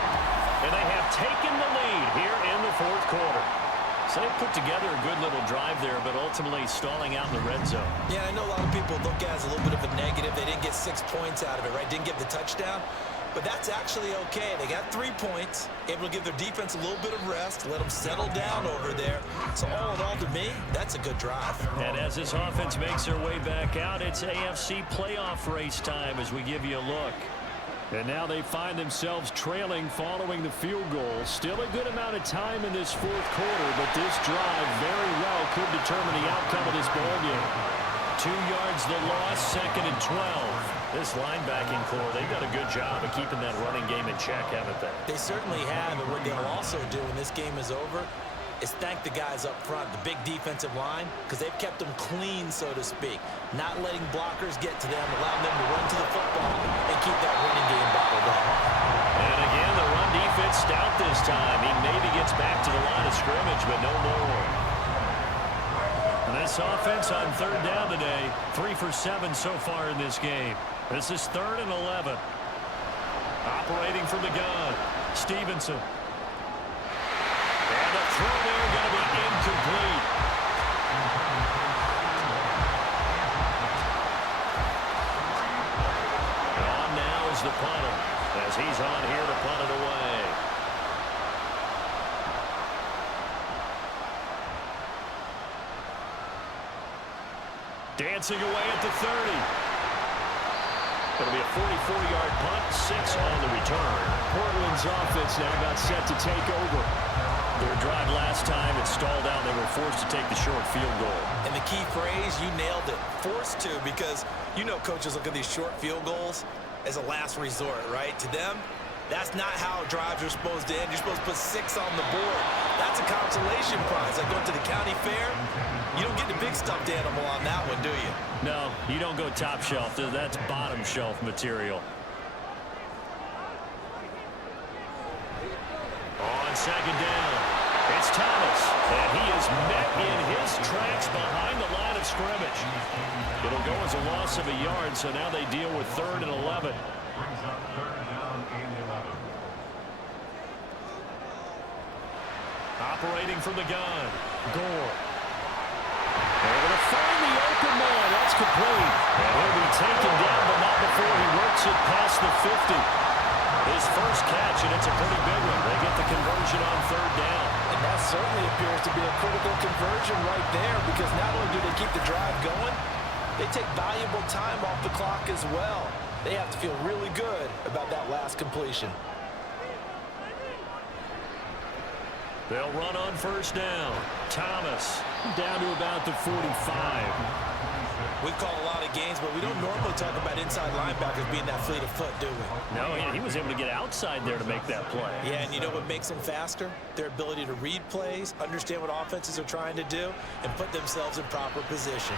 And they have taken the lead here in the 4th quarter. So they put together a good little drive there, but ultimately stalling out in the red zone. Yeah, I know a lot of people look at it as a little bit of a negative. They didn't get 6 points out of it, right? Didn't get the touchdown. But that's actually okay. They got 3 points, able to give their defense a little bit of rest, let them settle down over there. So all in all, to me, that's a good drive. And as this offense makes their way back out, it's AFC playoff race time as we give you a look. And now they find themselves trailing following the field goal. Still a good amount of time in this 4th quarter, but this drive very well could determine the outcome of this ballgame. 2 yards the loss, 2nd and 12. This linebacking core, they've done a good job of keeping that running game in check, haven't they? They certainly have, and what they'll also do when this game is over is thank the guys up front, the big defensive line, because they've kept them clean, so to speak. Not letting blockers get to them, allowing them to run to the football and keep that running game bottled up. And again, the run defense stout this time. He maybe gets back to the line of scrimmage, but no more. And this offense on 3rd down today, 3 for 7 so far in this game. This is 3rd and 11. Operating from the gun, Stevenson. And the throw there going to be incomplete. On now is the punter, as he's on here to punt it away. Dancing away at the 30. It'll be a 44-yard punt, 6 on the return. Portland's offense now got set to take over. Their drive last time, it stalled out. They were forced to take the short field goal. And the key phrase, you nailed it, forced to, because you know coaches look at these short field goals as a last resort, right? To them, that's not how drives are supposed to end. You're supposed to put 6 on the board. That's a consolation prize. Like going to the county fair, you don't get the big stuffed animal on that one, do you? No, you don't go top shelf. That's bottom shelf material. On 2nd down, it's Thomas, and he is met in his tracks behind the line of scrimmage. It'll go as a loss of a yard, so now they deal with 3rd and 11. Brings up 3rd down and 11. Operating from the gun, Gore. They're going to find the open man. That's complete. And he'll be taken down, but not before he works it past the 50. His first catch, and it's a pretty big one. They get the conversion on 3rd down. And that certainly appears to be a critical conversion right there, because not only do they keep the drive going, they take valuable time off the clock as well. They have to feel really good about that last completion. They'll run on 1st down. Thomas Down to about the 45. We've called a lot of games, but we don't normally talk about inside linebackers being that fleet of foot, do we? No, he was able to get outside there to make that play. Yeah, and you know what makes them faster? Their ability to read plays, understand what offenses are trying to do, and put themselves in proper position.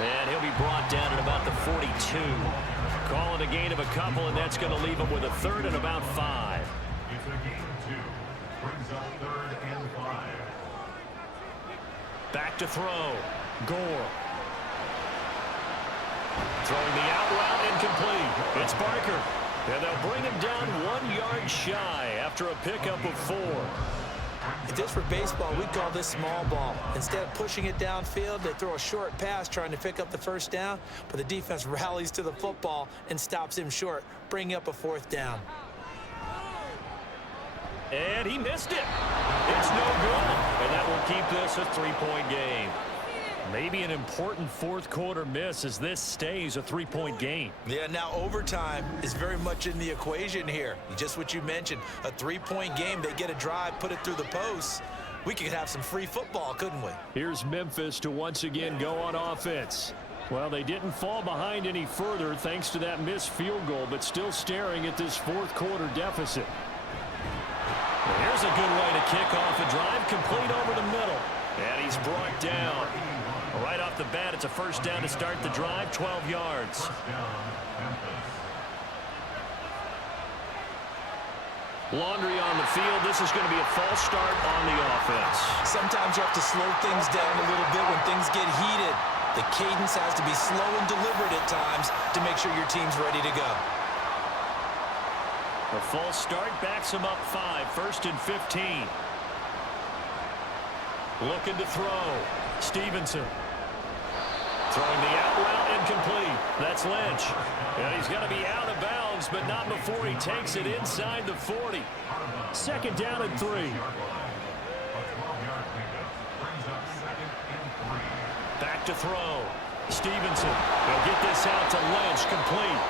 And he'll be brought down at about the 42. Calling a gain of a couple, and that's going to leave him with a 3rd and about 5. It's a gain of 2. Brings up 3rd and 5. Back to throw. Gore. Throwing the out route incomplete. It's Barker. And they'll bring him down 1 yard shy after a pickup of 4. If this were baseball, we'd call this small ball. Instead of pushing it downfield, they throw a short pass trying to pick up the 1st down, but the defense rallies to the football and stops him short, bringing up a 4th down. And he missed it. It's no good. And that will keep this a 3-point game. Maybe an important 4th quarter miss as this stays a 3-point game. Yeah, now overtime is very much in the equation here. Just what you mentioned, a 3-point game. They get a drive, put it through the posts. We could have some free football, couldn't we? Here's Memphis to once again go on offense. Well, they didn't fall behind any further thanks to that missed field goal, but still staring at this 4th quarter deficit. a good way to kick off a drive, complete over the middle. And he's brought down. Right off the bat, it's a first down to start the drive, 12 yards. Laundry on the field. This is going to be a false start on the offense. Sometimes you have to slow things down a little bit when things get heated. The cadence has to be slow and deliberate at times to make sure your team's ready to go. A false start backs him up 5, first and 15. Looking to throw. Stevenson. Throwing the out route incomplete. That's Lynch. And he's going to be out of bounds, but not before he takes it inside the 40. Second down and 3. Back to throw. Stevenson. They'll get this out to Lynch, complete.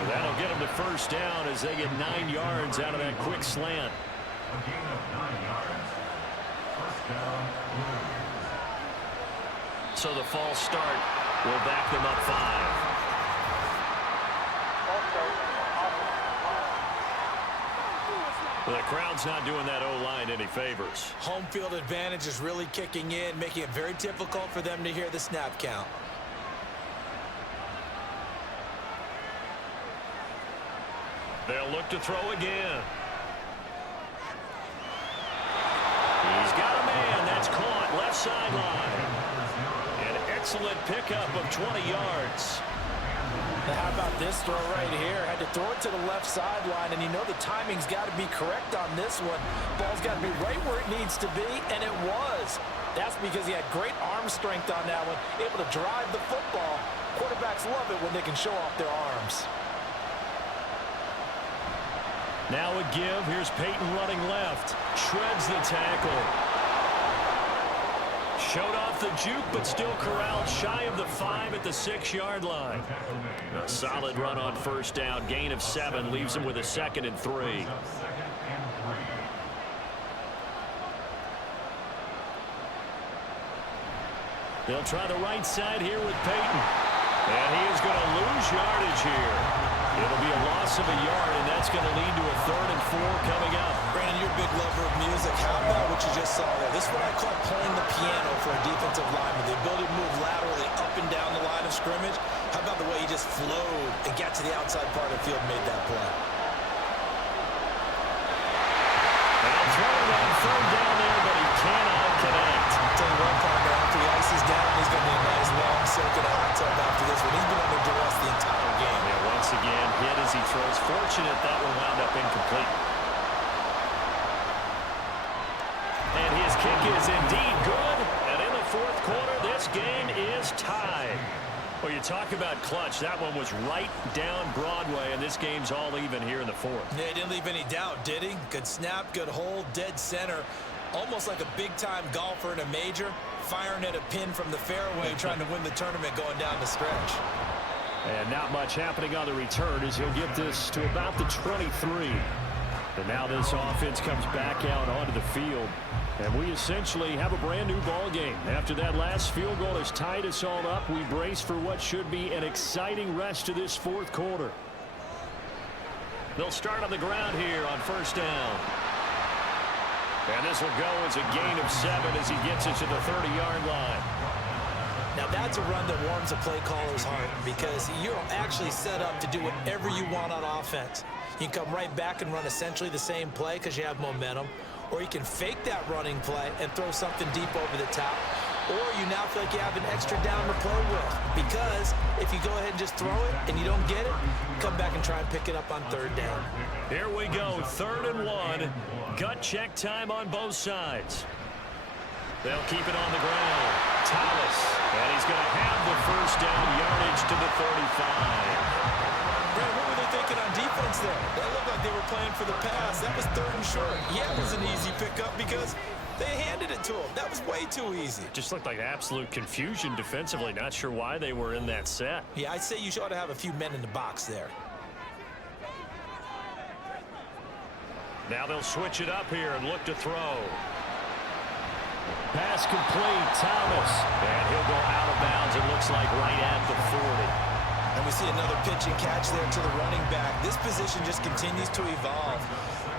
And that'll get him to first down as they get 9 yards out of that quick slant. A gain of 9 yards. First down, Blues. So the false start will back them up 5. The crowd's not doing that O-line any favors. Home field advantage is really kicking in, making it very difficult for them to hear the snap count. They'll look to throw again. He's got a man. That's caught. Left sideline. An excellent pickup of 20 yards. Now how about this throw right here? Had to throw it to the left sideline, and you know the timing's got to be correct on this one. Ball's got to be right where it needs to be, and it was. That's because he had great arm strength on that one, able to drive the football. Quarterbacks love it when they can show off their arms. Now a give. Here's Peyton running left. Shreds the tackle. Showed off the juke, but still corralled shy of the 5 at the 6-yard line. A solid run on first down. Gain of 7 leaves him with a 2nd and 3. They'll try the right side here with Peyton. And he is going to lose yardage here. It'll be a loss of a yard, and that's going to lead to a 3rd and 4 coming up. Brandon, you're a big lover of music. How about what you just saw there? This is what I call playing the piano for a defensive lineman. The ability to move laterally up and down the line of scrimmage. How about the way he just flowed and got to the outside part of the field and made that play? And throwing on 3rd down there, but he cannot connect. I'll tell you what, partner, after the ice is down, he's going to be a nice long soaking hot tub after this one. He's been under duress the entire game. Yeah, once again, hit as he throws. Fortunate that one wound up incomplete. And his kick is indeed good. And in the 4th quarter, this game is tied. Well, you talk about clutch. That one was right down Broadway, and this game's all even here in the 4th. Yeah, he didn't leave any doubt, did he? Good snap, good hold, dead center. Almost like a big-time golfer in a major, firing at a pin from the fairway, trying to win the tournament going down the stretch. And not much happening on the return as he'll get this to about the 23. And now this offense comes back out onto the field. And we essentially have a brand new ball game. After that last field goal has tied us all up, we brace for what should be an exciting rest of this 4th quarter. They'll start on the ground here on first down. And this will go as a gain of 7 as he gets it to the 30-yard line. Now that's a run that warms a play caller's heart because you're actually set up to do whatever you want on offense. You can come right back and run essentially the same play because you have momentum, or you can fake that running play and throw something deep over the top, or you now feel like you have an extra down to play with because if you go ahead and just throw it and you don't get it, come back and try and pick it up on 3rd down. Here we go, 3rd and 1. Gut check time on both sides. They'll keep it on the ground. Thomas, and he's going to have the first down, yardage to the 35. Brad, what were they thinking on defense there? That looked like they were playing for the pass. That was 3rd and short. Yeah, it was an easy pickup because they handed it to him. That was way too easy. Just looked like absolute confusion defensively. Not sure why they were in that set. Yeah, I'd say you ought to have a few men in the box there. Now they'll switch it up here and look to throw. Pass complete, Thomas. And he'll go out of bounds, it looks like right at the 40. And we see another pitch and catch there to the running back. This position just continues to evolve.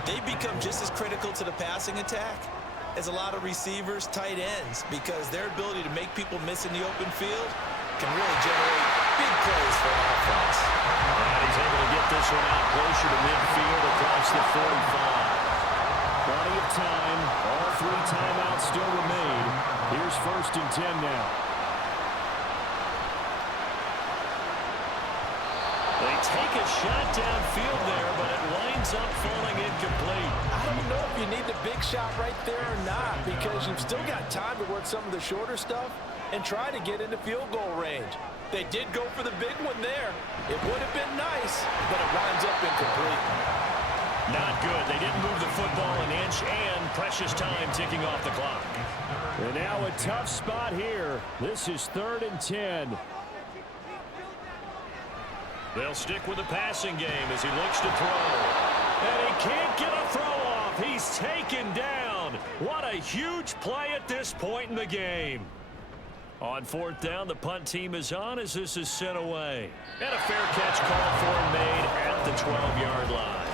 They become just as critical to the passing attack as a lot of receivers, tight ends, because their ability to make people miss in the open field can really generate big plays for offense. And he's able to get this one out closer to midfield across the 45. Plenty of time. All 3 timeouts still remain. Here's 1st and 10 now. They take a shot downfield there, but it winds up falling incomplete. I don't know if you need the big shot right there or not, because you've still got time to work some of the shorter stuff and try to get into field goal range. They did go for the big one there. It would have been nice, but it winds up incomplete. Not good. They didn't move the football an inch, and precious time ticking off the clock. And now a tough spot here. This is 3rd and 10. They'll stick with the passing game as he looks to throw. And he can't get a throw off. He's taken down. What a huge play at this point in the game. On 4th down, the punt team is on as this is sent away. And a fair catch called for and made at the 12-yard line.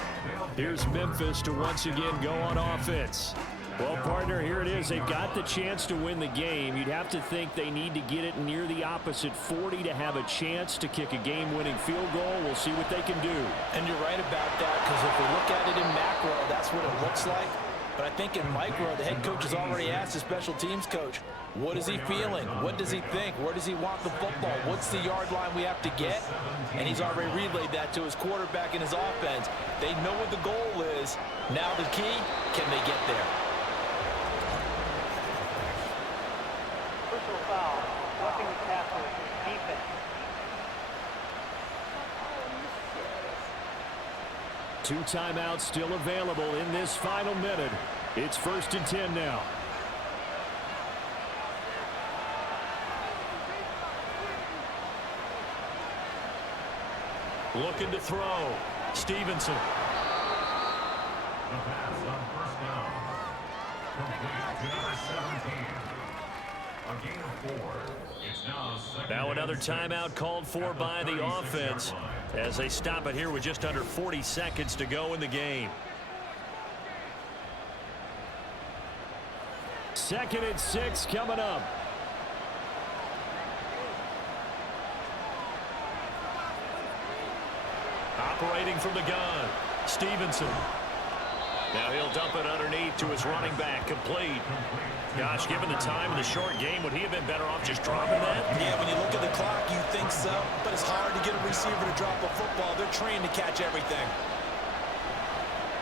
Here's Memphis to once again go on offense. Well, partner, here it is. They've got the chance to win the game. You'd have to think they need to get it near the opposite 40 to have a chance to kick a game-winning field goal. We'll see what they can do. And you're right about that, because if we look at it in macro, that's what it looks like. But I think in micro, the head coach has already asked the special teams coach, what is he feeling? What does he think? Where does he want the football? What's the yard line we have to get? And he's already relayed that to his quarterback and his offense. They know what the goal is. Now the key, can they get there? Personal foul. Roughing the passer. Defense. 2 timeouts still available in this final minute. It's 1st and 10 now. Looking to throw. Stevenson. The pass on 1st down. Complete to number 17. A gain of 4. It's now 2nd. Now another timeout called for by the offense as they stop it here with just under 40 seconds to go in the game. 2nd and 6 coming up. Operating from the gun, Stevenson. Now he'll dump it underneath to his running back, complete. Gosh, given the time of the short game, would he have been better off just dropping that? Yeah, when you look at the clock, you think so, but it's hard to get a receiver to drop a football. They're trained to catch everything.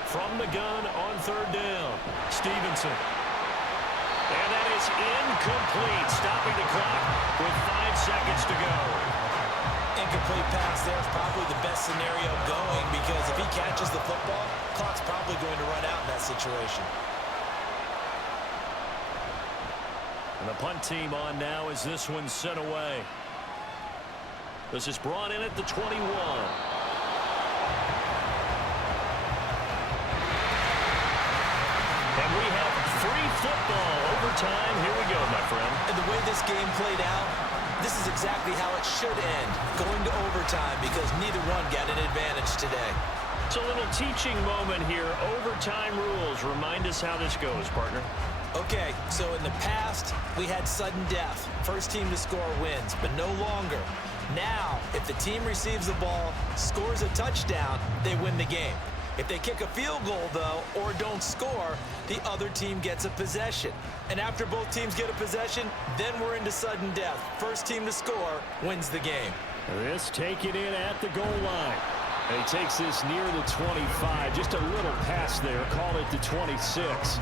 From the gun on 3rd down, Stevenson. And that is incomplete, stopping the clock with 5 seconds to go. Incomplete pass there is probably the best scenario going, because if he catches the football, clock's probably going to run out in that situation. And the punt team on now as this one's sent away. This is brought in at the 21. And we have free football overtime. Here we go, my friend. And the way this game played out, this is exactly how it should end, going to overtime, because neither one got an advantage today. It's a little teaching moment here. Overtime rules. Remind us how this goes, partner. Okay, so in the past, we had sudden death. First team to score wins, but no longer. Now, if the team receives the ball, scores a touchdown, they win the game. If they kick a field goal, though, or don't score, the other team gets a possession. And after both teams get a possession, then we're into sudden death. First team to score wins the game. This taken in at the goal line. And he takes this near the 25. Just a little pass there. Call it the 26.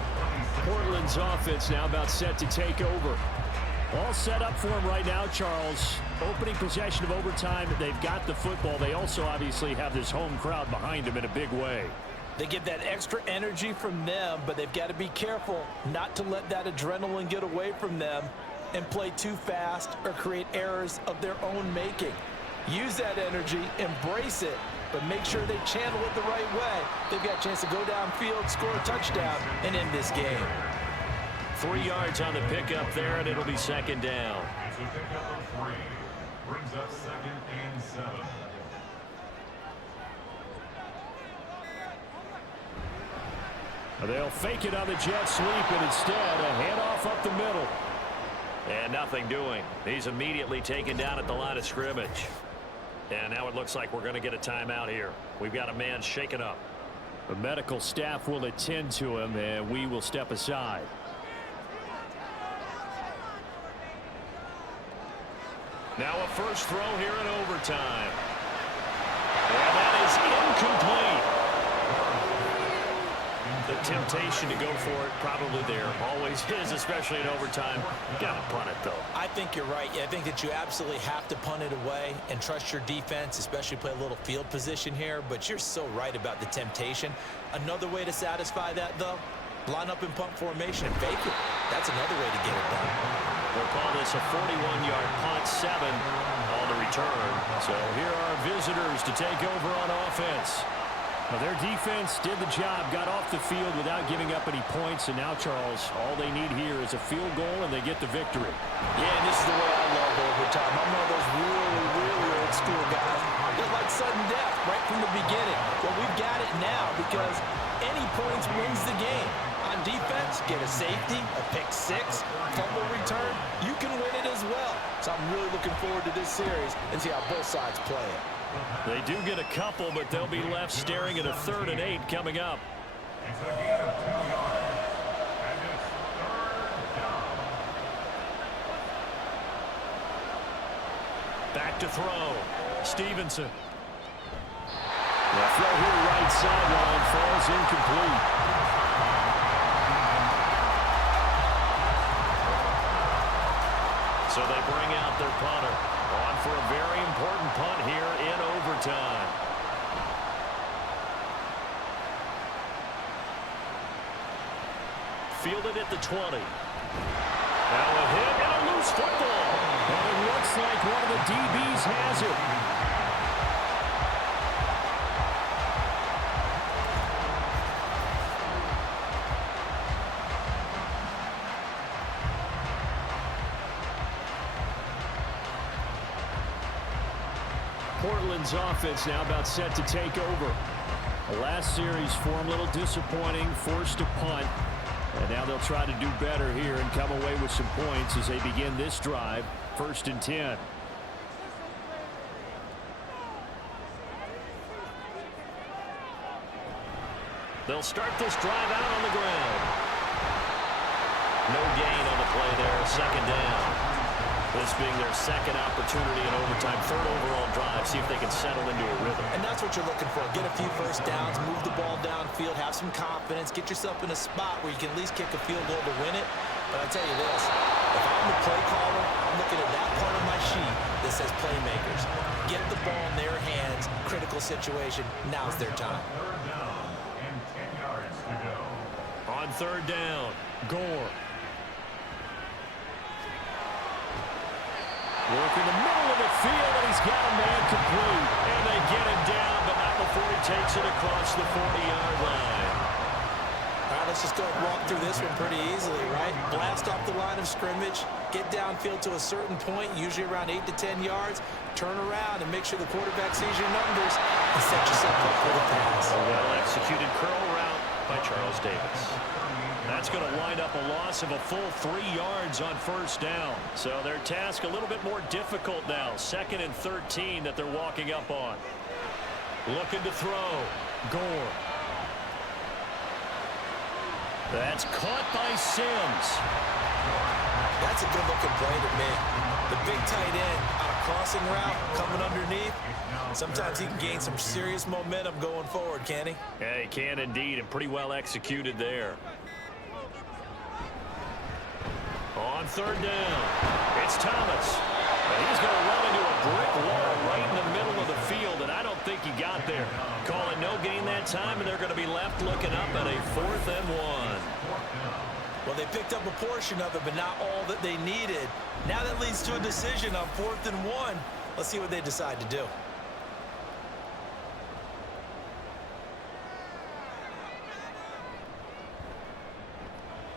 Portland's offense now about set to take over. All set up for him right now, Charles. Opening possession of overtime. They've got the football. They also obviously have this home crowd behind them in a big way. They get that extra energy from them, but they've got to be careful not to let that adrenaline get away from them and play too fast or create errors of their own making. Use that energy, embrace it, but make sure they channel it the right way. They've got a chance to go downfield, score a touchdown, and end this game. 3 yards on the pickup there, and it'll be 2nd down. It's a pickup of 3. Brings up 2nd and 7. They'll fake it on the jet sweep, and instead a handoff up the middle. And nothing doing. He's immediately taken down at the line of scrimmage. And now it looks like we're going to get a timeout here. We've got a man shaken up. The medical staff will attend to him, and we will step aside. Now a first throw here in overtime. And that is incomplete. The temptation to go for it probably there. Always is, especially in overtime. Got to punt it, though. I think you're right. I think that you absolutely have to punt it away and trust your defense, especially play a little field position here. But you're so right about the temptation. Another way to satisfy that, though, line up in punt formation and fake it. That's another way to get it done. We'll call this a 41-yard punt, 7 on the return. So here are our visitors to take over on offense. Well, their defense did the job, got off the field without giving up any points, and now, Charles, all they need here is a field goal, and they get the victory. Yeah, and this is the way I love overtime. I'm one of those really old school guys. Just like sudden death right from the beginning. Well, we've got it now because any points wins the game. On defense, get a safety, a pick 6, fumble return, you can win it as well. So I'm really looking forward to this series and see how both sides play it. They do get a couple, but they'll be left staring at a 3rd and 8 coming up. It's a gain of 2 yards. And it's 3rd down. Back to throw. Stevenson. The throw here right sideline falls incomplete. So they bring out their punter. On for a very important punt here in overtime. Fielded at the 20. Now a hit and a loose football. And it looks like one of the DBs has it. Portland's offense now about set to take over. The last series form a little disappointing, forced to punt. And now they'll try to do better here and come away with some points as they begin this drive, 1st and 10. They'll start this drive out on the ground. No gain on the play there, 2nd down. This being their 2nd opportunity in overtime, 3rd overall drive, see if they can settle into a rhythm. And that's what you're looking for. Get a few first downs, move the ball downfield, have some confidence, get yourself in a spot where you can at least kick a field goal to win it. But I'll tell you this, if I'm the play caller, I'm looking at that part of my sheet that says playmakers. Get the ball in their hands, critical situation, now's their time. 3rd down and 10 yards to go. On 3rd down, Gore. Work in the middle of the field, and he's got a man complete. And they get him down, but not before he takes it across the 40-yard line. All right, let's just go and walk through this one pretty easily, right? Blast off the line of scrimmage, get downfield to a certain point, usually around 8 to 10 yards, turn around and make sure the quarterback sees your numbers and set yourself up for the pass. A well-executed curl route by Charles Davis. That's going to wind up a loss of a full 3 yards on 1st down. So their task a little bit more difficult now. 2nd and 13 that they're walking up on. Looking to throw. Gore. That's caught by Sims. That's a good-looking play to me. The big tight end on a crossing route coming underneath. Sometimes he can gain some serious momentum going forward, can't he? Yeah, he can indeed, and pretty well executed there. On 3rd down, it's Thomas. And he's going to run into a brick wall right in the middle of the field, and I don't think he got there. Calling no gain that time, and they're going to be left looking up at a 4th and 1. Well, they picked up a portion of it, but not all that they needed. Now that leads to a decision on 4th and 1. Let's see what they decide to do.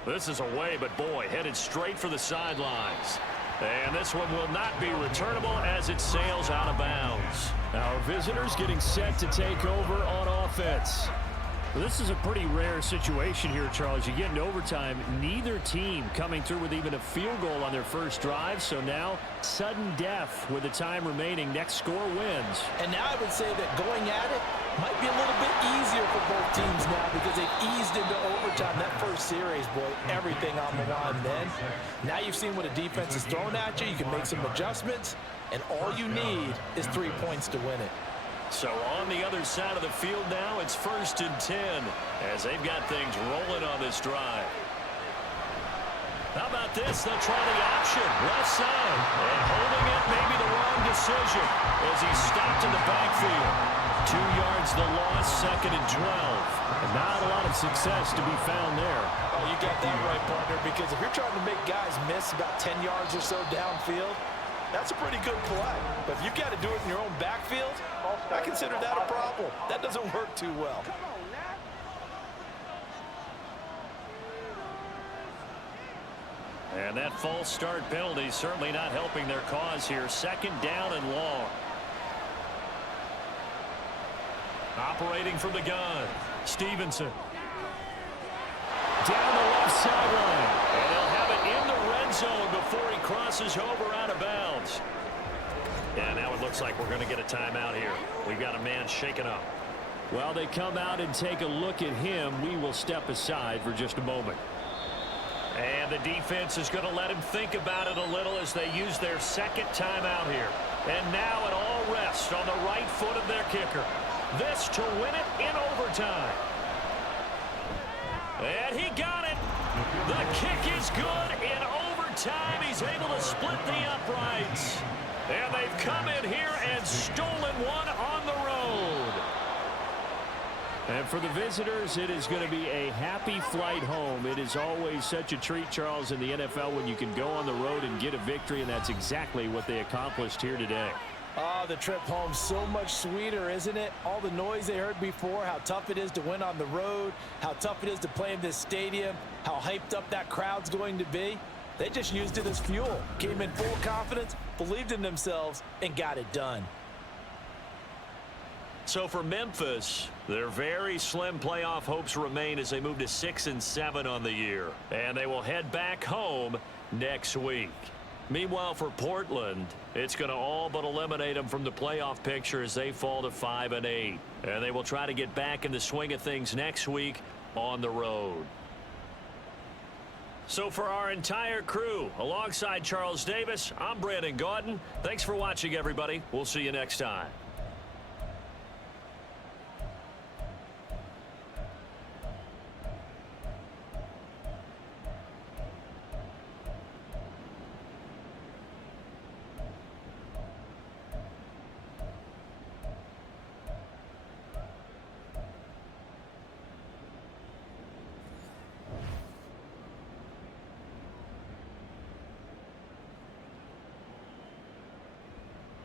This is away, but boy, headed straight for the sidelines. And this one will not be returnable as it sails out of bounds. Our visitors getting set to take over on offense. Well, this is a pretty rare situation here, Charles. You get into overtime, neither team coming through with even a field goal on their first drive. So now, sudden death with the time remaining. Next score wins. And now I would say that going at it might be a little bit easier for both teams now because they've eased into overtime. That first series, boy, everything on the line then. Now you've seen what a defense is throwing at you. You can make some adjustments, and all you need is 3 points to win it. So on the other side of the field now, it's 1st and 10 as they've got things rolling on this drive. How about this? They'll try the option. Left side. And holding it may be the wrong decision as he's stopped in the backfield. 2 yards the loss, 2nd and 12. Not a lot of success to be found there. Oh, you got that right, partner, because if you're trying to make guys miss about 10 yards or so downfield, that's a pretty good play. But if you've got to do it in your own backfield, I consider that a problem. That doesn't work too well. And that false start penalty certainly not helping their cause here. 2nd down and long. Operating from the gun, Stevenson. Down the left sideline. And they'll have it in the red zone before he crosses over out of bounds. And now it looks like we're going to get a timeout here. We've got a man shaken up. While they come out and take a look at him, we will step aside for just a moment. And the defense is going to let him think about it a little as they use their 2nd timeout here. And now it all rests on the right foot of their kicker. This to win it in overtime. And he got it. The kick is good in overtime. He's able to split the uprights. And they've come in here and stolen one on the road. And for the visitors, it is going to be a happy flight home. It is always such a treat, Charles, in the NFL when you can go on the road and get a victory, and that's exactly what they accomplished here today. Oh, the trip home so much sweeter, isn't it? All the noise they heard before, how tough it is to win on the road, how tough it is to play in this stadium, how hyped up that crowd's going to be. They just used it as fuel, came in full confidence, believed in themselves, and got it done. So for Memphis, their very slim playoff hopes remain as they move to 6 and 7 on the year. And they will head back home next week. Meanwhile, for Portland, it's going to all but eliminate them from the playoff picture as they fall to 5 and 8. And they will try to get back in the swing of things next week on the road. So for our entire crew, alongside Charles Davis, I'm Brandon Gaudin. Thanks for watching, everybody. We'll see you next time.